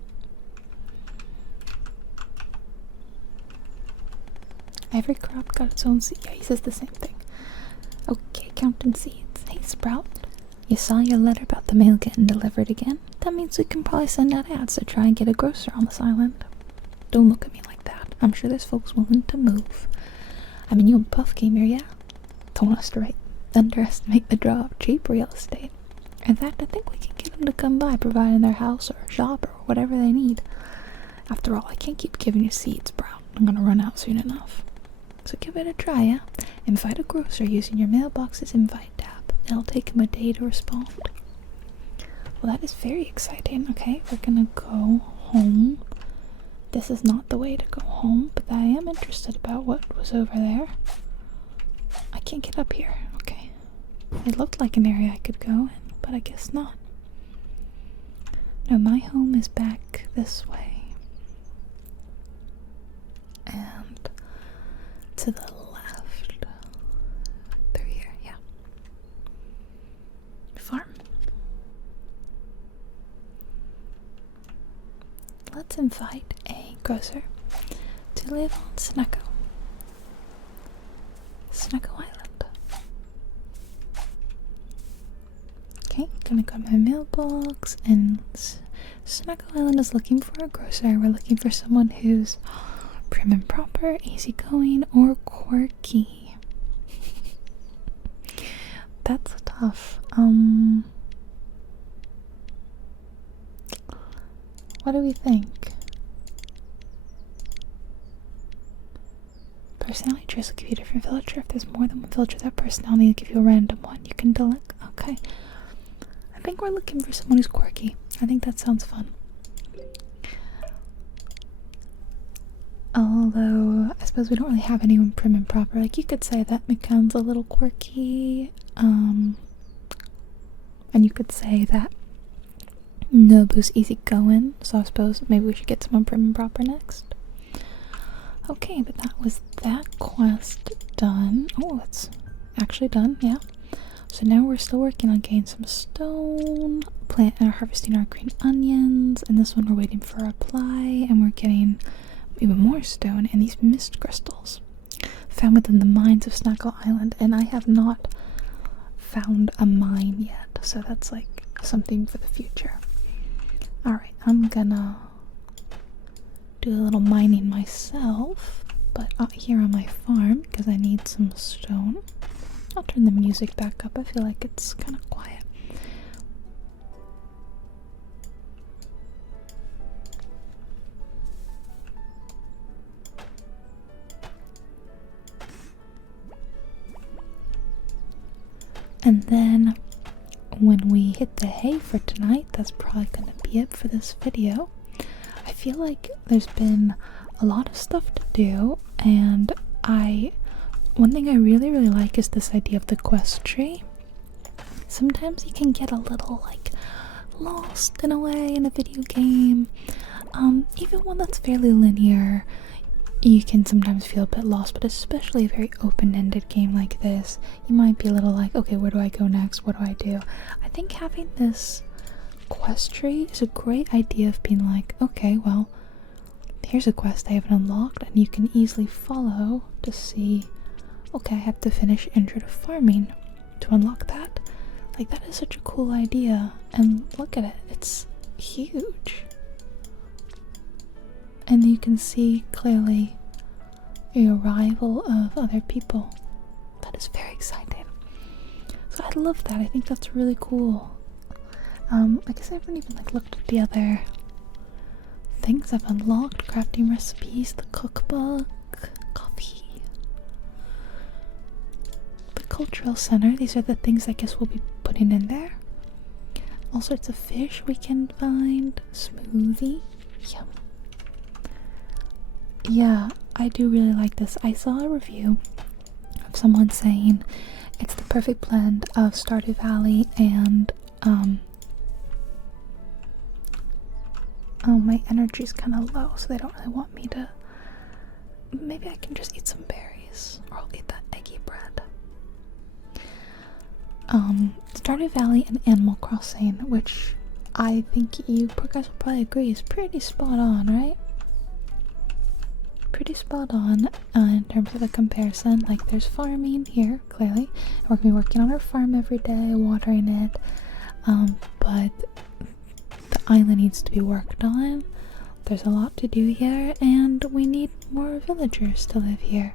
Every crop got its own seed. Yeah, he says the same thing. Okay, counting seeds. Hey, Sprout. You saw your letter about the mail getting delivered again? That means we can probably send out ads to try and get a grocer on this island. Don't look at me like that. I'm sure there's folks willing to move. I mean, you and Puff came here, yeah? Don't underestimate the draw of cheap real estate. In fact, I think we can get them to come by, providing their house or shop or whatever they need. After all, I can't keep giving you seeds, Brown. I'm gonna run out soon enough. So give it a try, yeah? Invite a grocer using your mailbox's invite tab. It'll take him a day to respond. Well, that is very exciting. Okay, we're gonna go home. This is not the way to go home, but I am interested about what was over there. I can't get up here. Okay. It looked like an area I could go in, but I guess not. No, my home is back this way. And to the left. Through here, yeah. Farm. Let's invite a grocer to live on Snacko. Snacko Island. Okay, gonna go to my mailbox, and Snacko Island is looking for a grocer. We're looking for someone who's prim and proper, easygoing, or quirky. That's tough. What do we think? Personality traits will give you a different villager. If there's more than one villager, that personality will give you a random one. You can delete. Okay. I think we're looking for someone who's quirky. I think that sounds fun. Although, I suppose we don't really have anyone prim and proper. Like, you could say that McCann's a little quirky. And you could say that Nobu's easygoing. So I suppose maybe we should get someone prim and proper next. Okay, but that was that quest done. Oh, it's actually done, yeah. So now we're still working on getting some stone, harvesting our green onions, and this one we're waiting for a reply, and we're getting even more stone and these mist crystals found within the mines of Snacko Island, and I have not found a mine yet, so that's like something for the future. Alright, I'm gonna do a little mining myself, but out here on my farm because I need some stone. I'll turn the music back up. I feel like it's kind of quiet. And then when we hit the hay for tonight, that's probably going to be it for this video. I feel like there's been a lot of stuff to do, and one thing I really like is this idea of the quest tree. Sometimes you can get a little like lost in a way in a video game. Even one that's fairly linear, you can sometimes feel a bit lost, but especially a very open-ended game like this, you might be a little like, okay, where do I go next? What do I do? I think having this quest tree is a great idea of being like, okay, well, here's a quest I haven't unlocked, and you can easily follow to see, okay, I have to finish Intro to Farming to unlock that. Like, that is such a cool idea, and look at it, it's huge. And you can see clearly the arrival of other people. That is very exciting. So I love that, I think that's really cool. I guess I haven't even like looked at the other things I've unlocked. Crafting recipes, the cookbook, coffee, the cultural center. These are the things I guess we'll be putting in there. All sorts of fish we can find. Smoothie. Yum. Yeah, I do really like this. I saw a review of someone saying it's the perfect blend of Stardew Valley and oh, my energy's kind of low, so they don't really want me to. Maybe I can just eat some berries, or I'll eat that eggy bread. Stardew Valley and Animal Crossing, which I think you guys will probably agree is pretty spot on, right? Pretty spot on in terms of a comparison. Like, there's farming here, clearly. We're gonna be working on our farm every day, watering it. But the island needs to be worked on. There's a lot to do here, and we need more villagers to live here.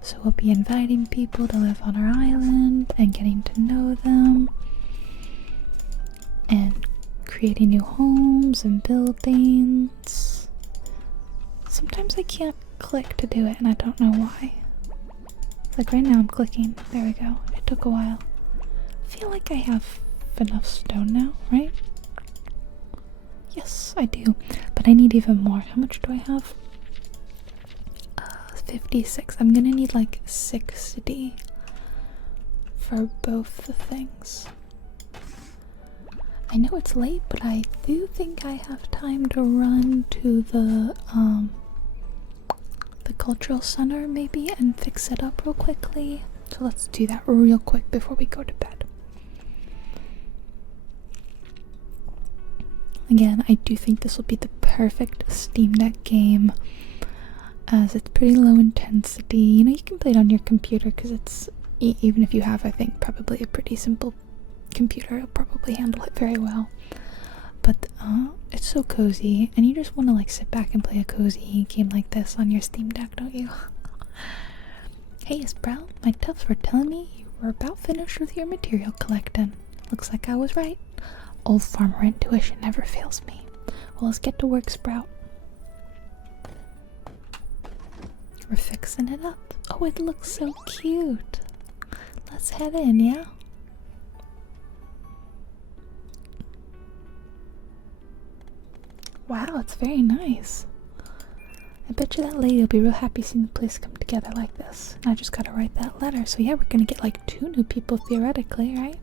So we'll be inviting people to live on our island and getting to know them, and creating new homes and buildings. Sometimes I can't click to do it, and I don't know why. It's like right now I'm clicking. There we go. It took a while. I feel like I have enough stone now, right? Yes, I do. But I need even more. How much do I have? 56. I'm gonna need like 60. for both the things. I know it's late, but I do think I have time to run to the cultural center maybe and fix it up real quickly. So let's do that real quick before we go to bed. Again, I do think this will be the perfect Steam Deck game, as it's pretty low intensity. You know, you can play it on your computer because it's, even if you have, I think, probably a pretty simple computer, it'll probably handle it very well. But it's so cozy, and you just want to like sit back and play a cozy game like this on your Steam Deck, don't you? Hey Sprout, my toughs were telling me you were about finished with your material collecting. Looks like I was right. Old farmer intuition never fails me. Well, let's get to work, Sprout. We're fixing it up. Oh, it looks so cute. Let's head in, yeah? Wow, it's very nice. I bet you that lady will be real happy seeing the place come together like this. And I just gotta write that letter. So yeah, we're gonna get like 2 new people theoretically, right?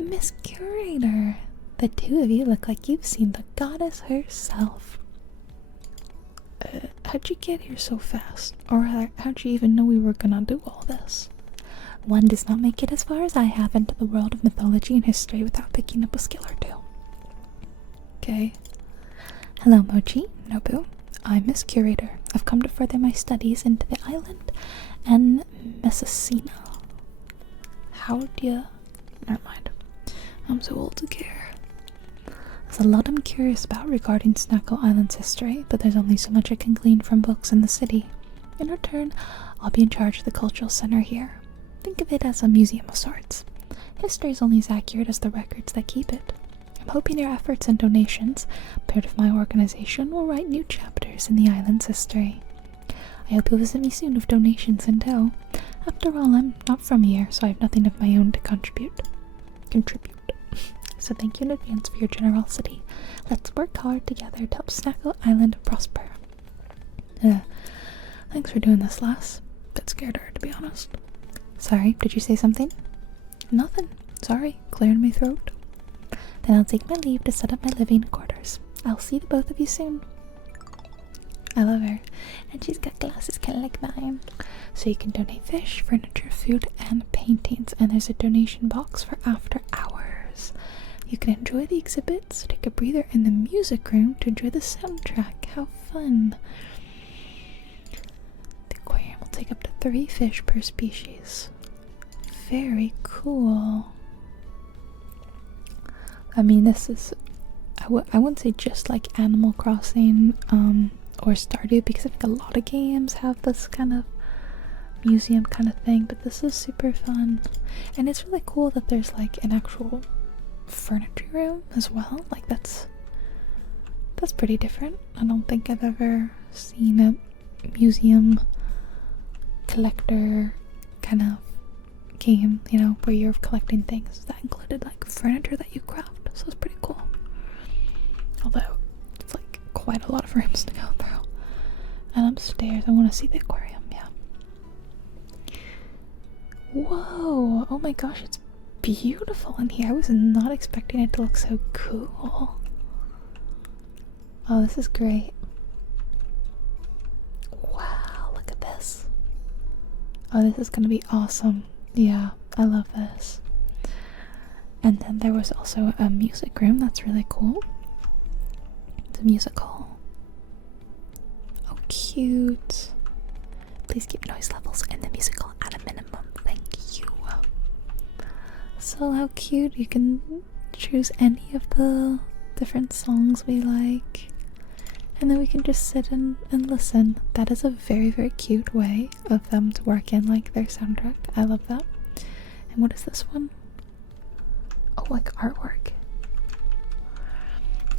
Miss Curator! The 2 of you look like you've seen the goddess herself. How'd you get here so fast? Or rather, how'd you even know we were gonna do all this? One does not make it as far as I have into the world of mythology and history without picking up a skill or 2. Okay. Hello, Mochi, Nobu. I'm Miss Curator. I've come to further my studies into the island and Messina. How do you... Never mind. I'm too old to care. There's a lot I'm curious about regarding Snacko Island's history, but there's only so much I can glean from books in the city. In return, I'll be in charge of the cultural center here. Think of it as a museum of sorts. History is only as accurate as the records that keep it. I'm hoping your efforts and donations, part of my organization, will write new chapters in the island's history. I hope you'll visit me soon with donations in tow. After all, I'm not from here, so I have nothing of my own to contribute. So thank you in advance for your generosity. Let's work hard together to help Snacko Island prosper. Thanks for doing this, lass. Bit scared of her, to be honest. Sorry, did you say something? Nothing. Sorry, clearing my throat. Then I'll take my leave to set up my living quarters. I'll see the both of you soon. I love her. And she's got glasses kind of like mine. So you can donate fish, furniture, food, and paintings. And there's a donation box for after hours. You can enjoy the exhibits, take a breather in the music room to enjoy the soundtrack. How fun. The aquarium will take up to 3 fish per species. Very cool. I mean, this is, I wouldn't say just like Animal Crossing or Stardew, because I think a lot of games have this kind of museum kind of thing, but this is super fun. And it's really cool that there's like an actual furniture room as well. Like that's pretty different. I don't think I've ever seen a museum collector kind of game, you know, where you're collecting things that included like furniture that you craft. So it's pretty cool. Although it's like quite a lot of rooms to go through. And upstairs, I want to see the aquarium. Yeah. Whoa! Oh my gosh, it's beautiful in here. I was not expecting it to look so cool. Oh, this is great. Wow, look at this. Oh, this is gonna be awesome. Yeah, I love this. And then there was also a music room. That's really cool. It's a music hall. Oh, cute. Please keep noise levels in the music hall at a minimum. Thank you. So how cute. You can choose any of the different songs we like. And then we can just sit and listen. That is a very, very cute way of them to work in like their soundtrack. I love that. And what is this one? Oh, like artwork.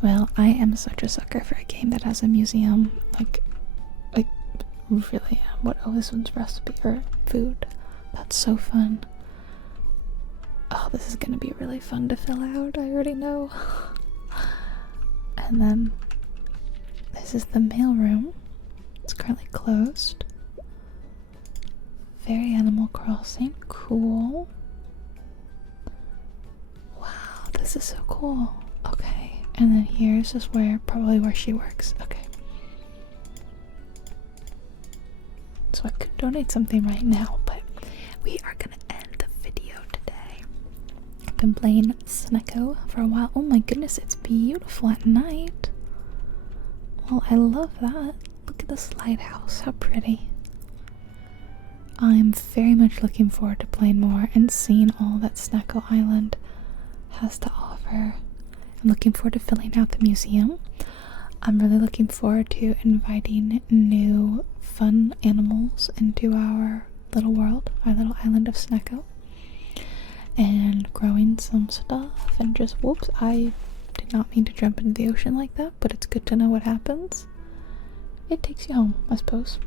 Well, I am such a sucker for a game that has a museum. Like really am. What? Oh, this one's recipe or food. That's so fun. Oh, this is gonna be really fun to fill out. I already know. And then this is the mail room. It's currently closed. very Animal Crossing. Cool. Wow, this is so cool. Okay, and then here's just probably where she works. Okay. So I could donate something right now, but we are gonna end the video today. I've been playing Snacko for a while. Oh my goodness, it's beautiful at night. Well, I love that. Look at this lighthouse, how pretty. I'm very much looking forward to playing more and seeing all that Snacko Island has to offer. I'm looking forward to filling out the museum. I'm really looking forward to inviting new fun animals into our little world, our little island of Snacko, and growing some stuff and just, whoops, I did not mean to jump into the ocean like that, but it's good to know what happens. It takes you home, I suppose.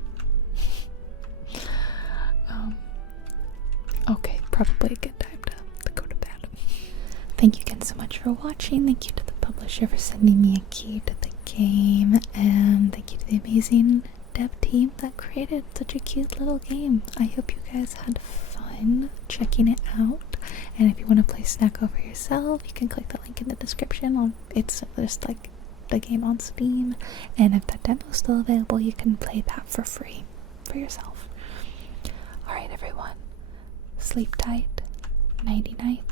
Okay, probably a good time to go to bed. Thank you again so much for watching. Thank you to the publisher for sending me a key to the game, and thank you to the amazing dev team that created such a cute little game. I hope you guys had fun checking it out, and if you want to play Snacko for yourself, you can click the link in the description. It's just like the game on Steam, and if that demo is still available, you can play that for free for yourself. Alright everyone, sleep tight, nighty night,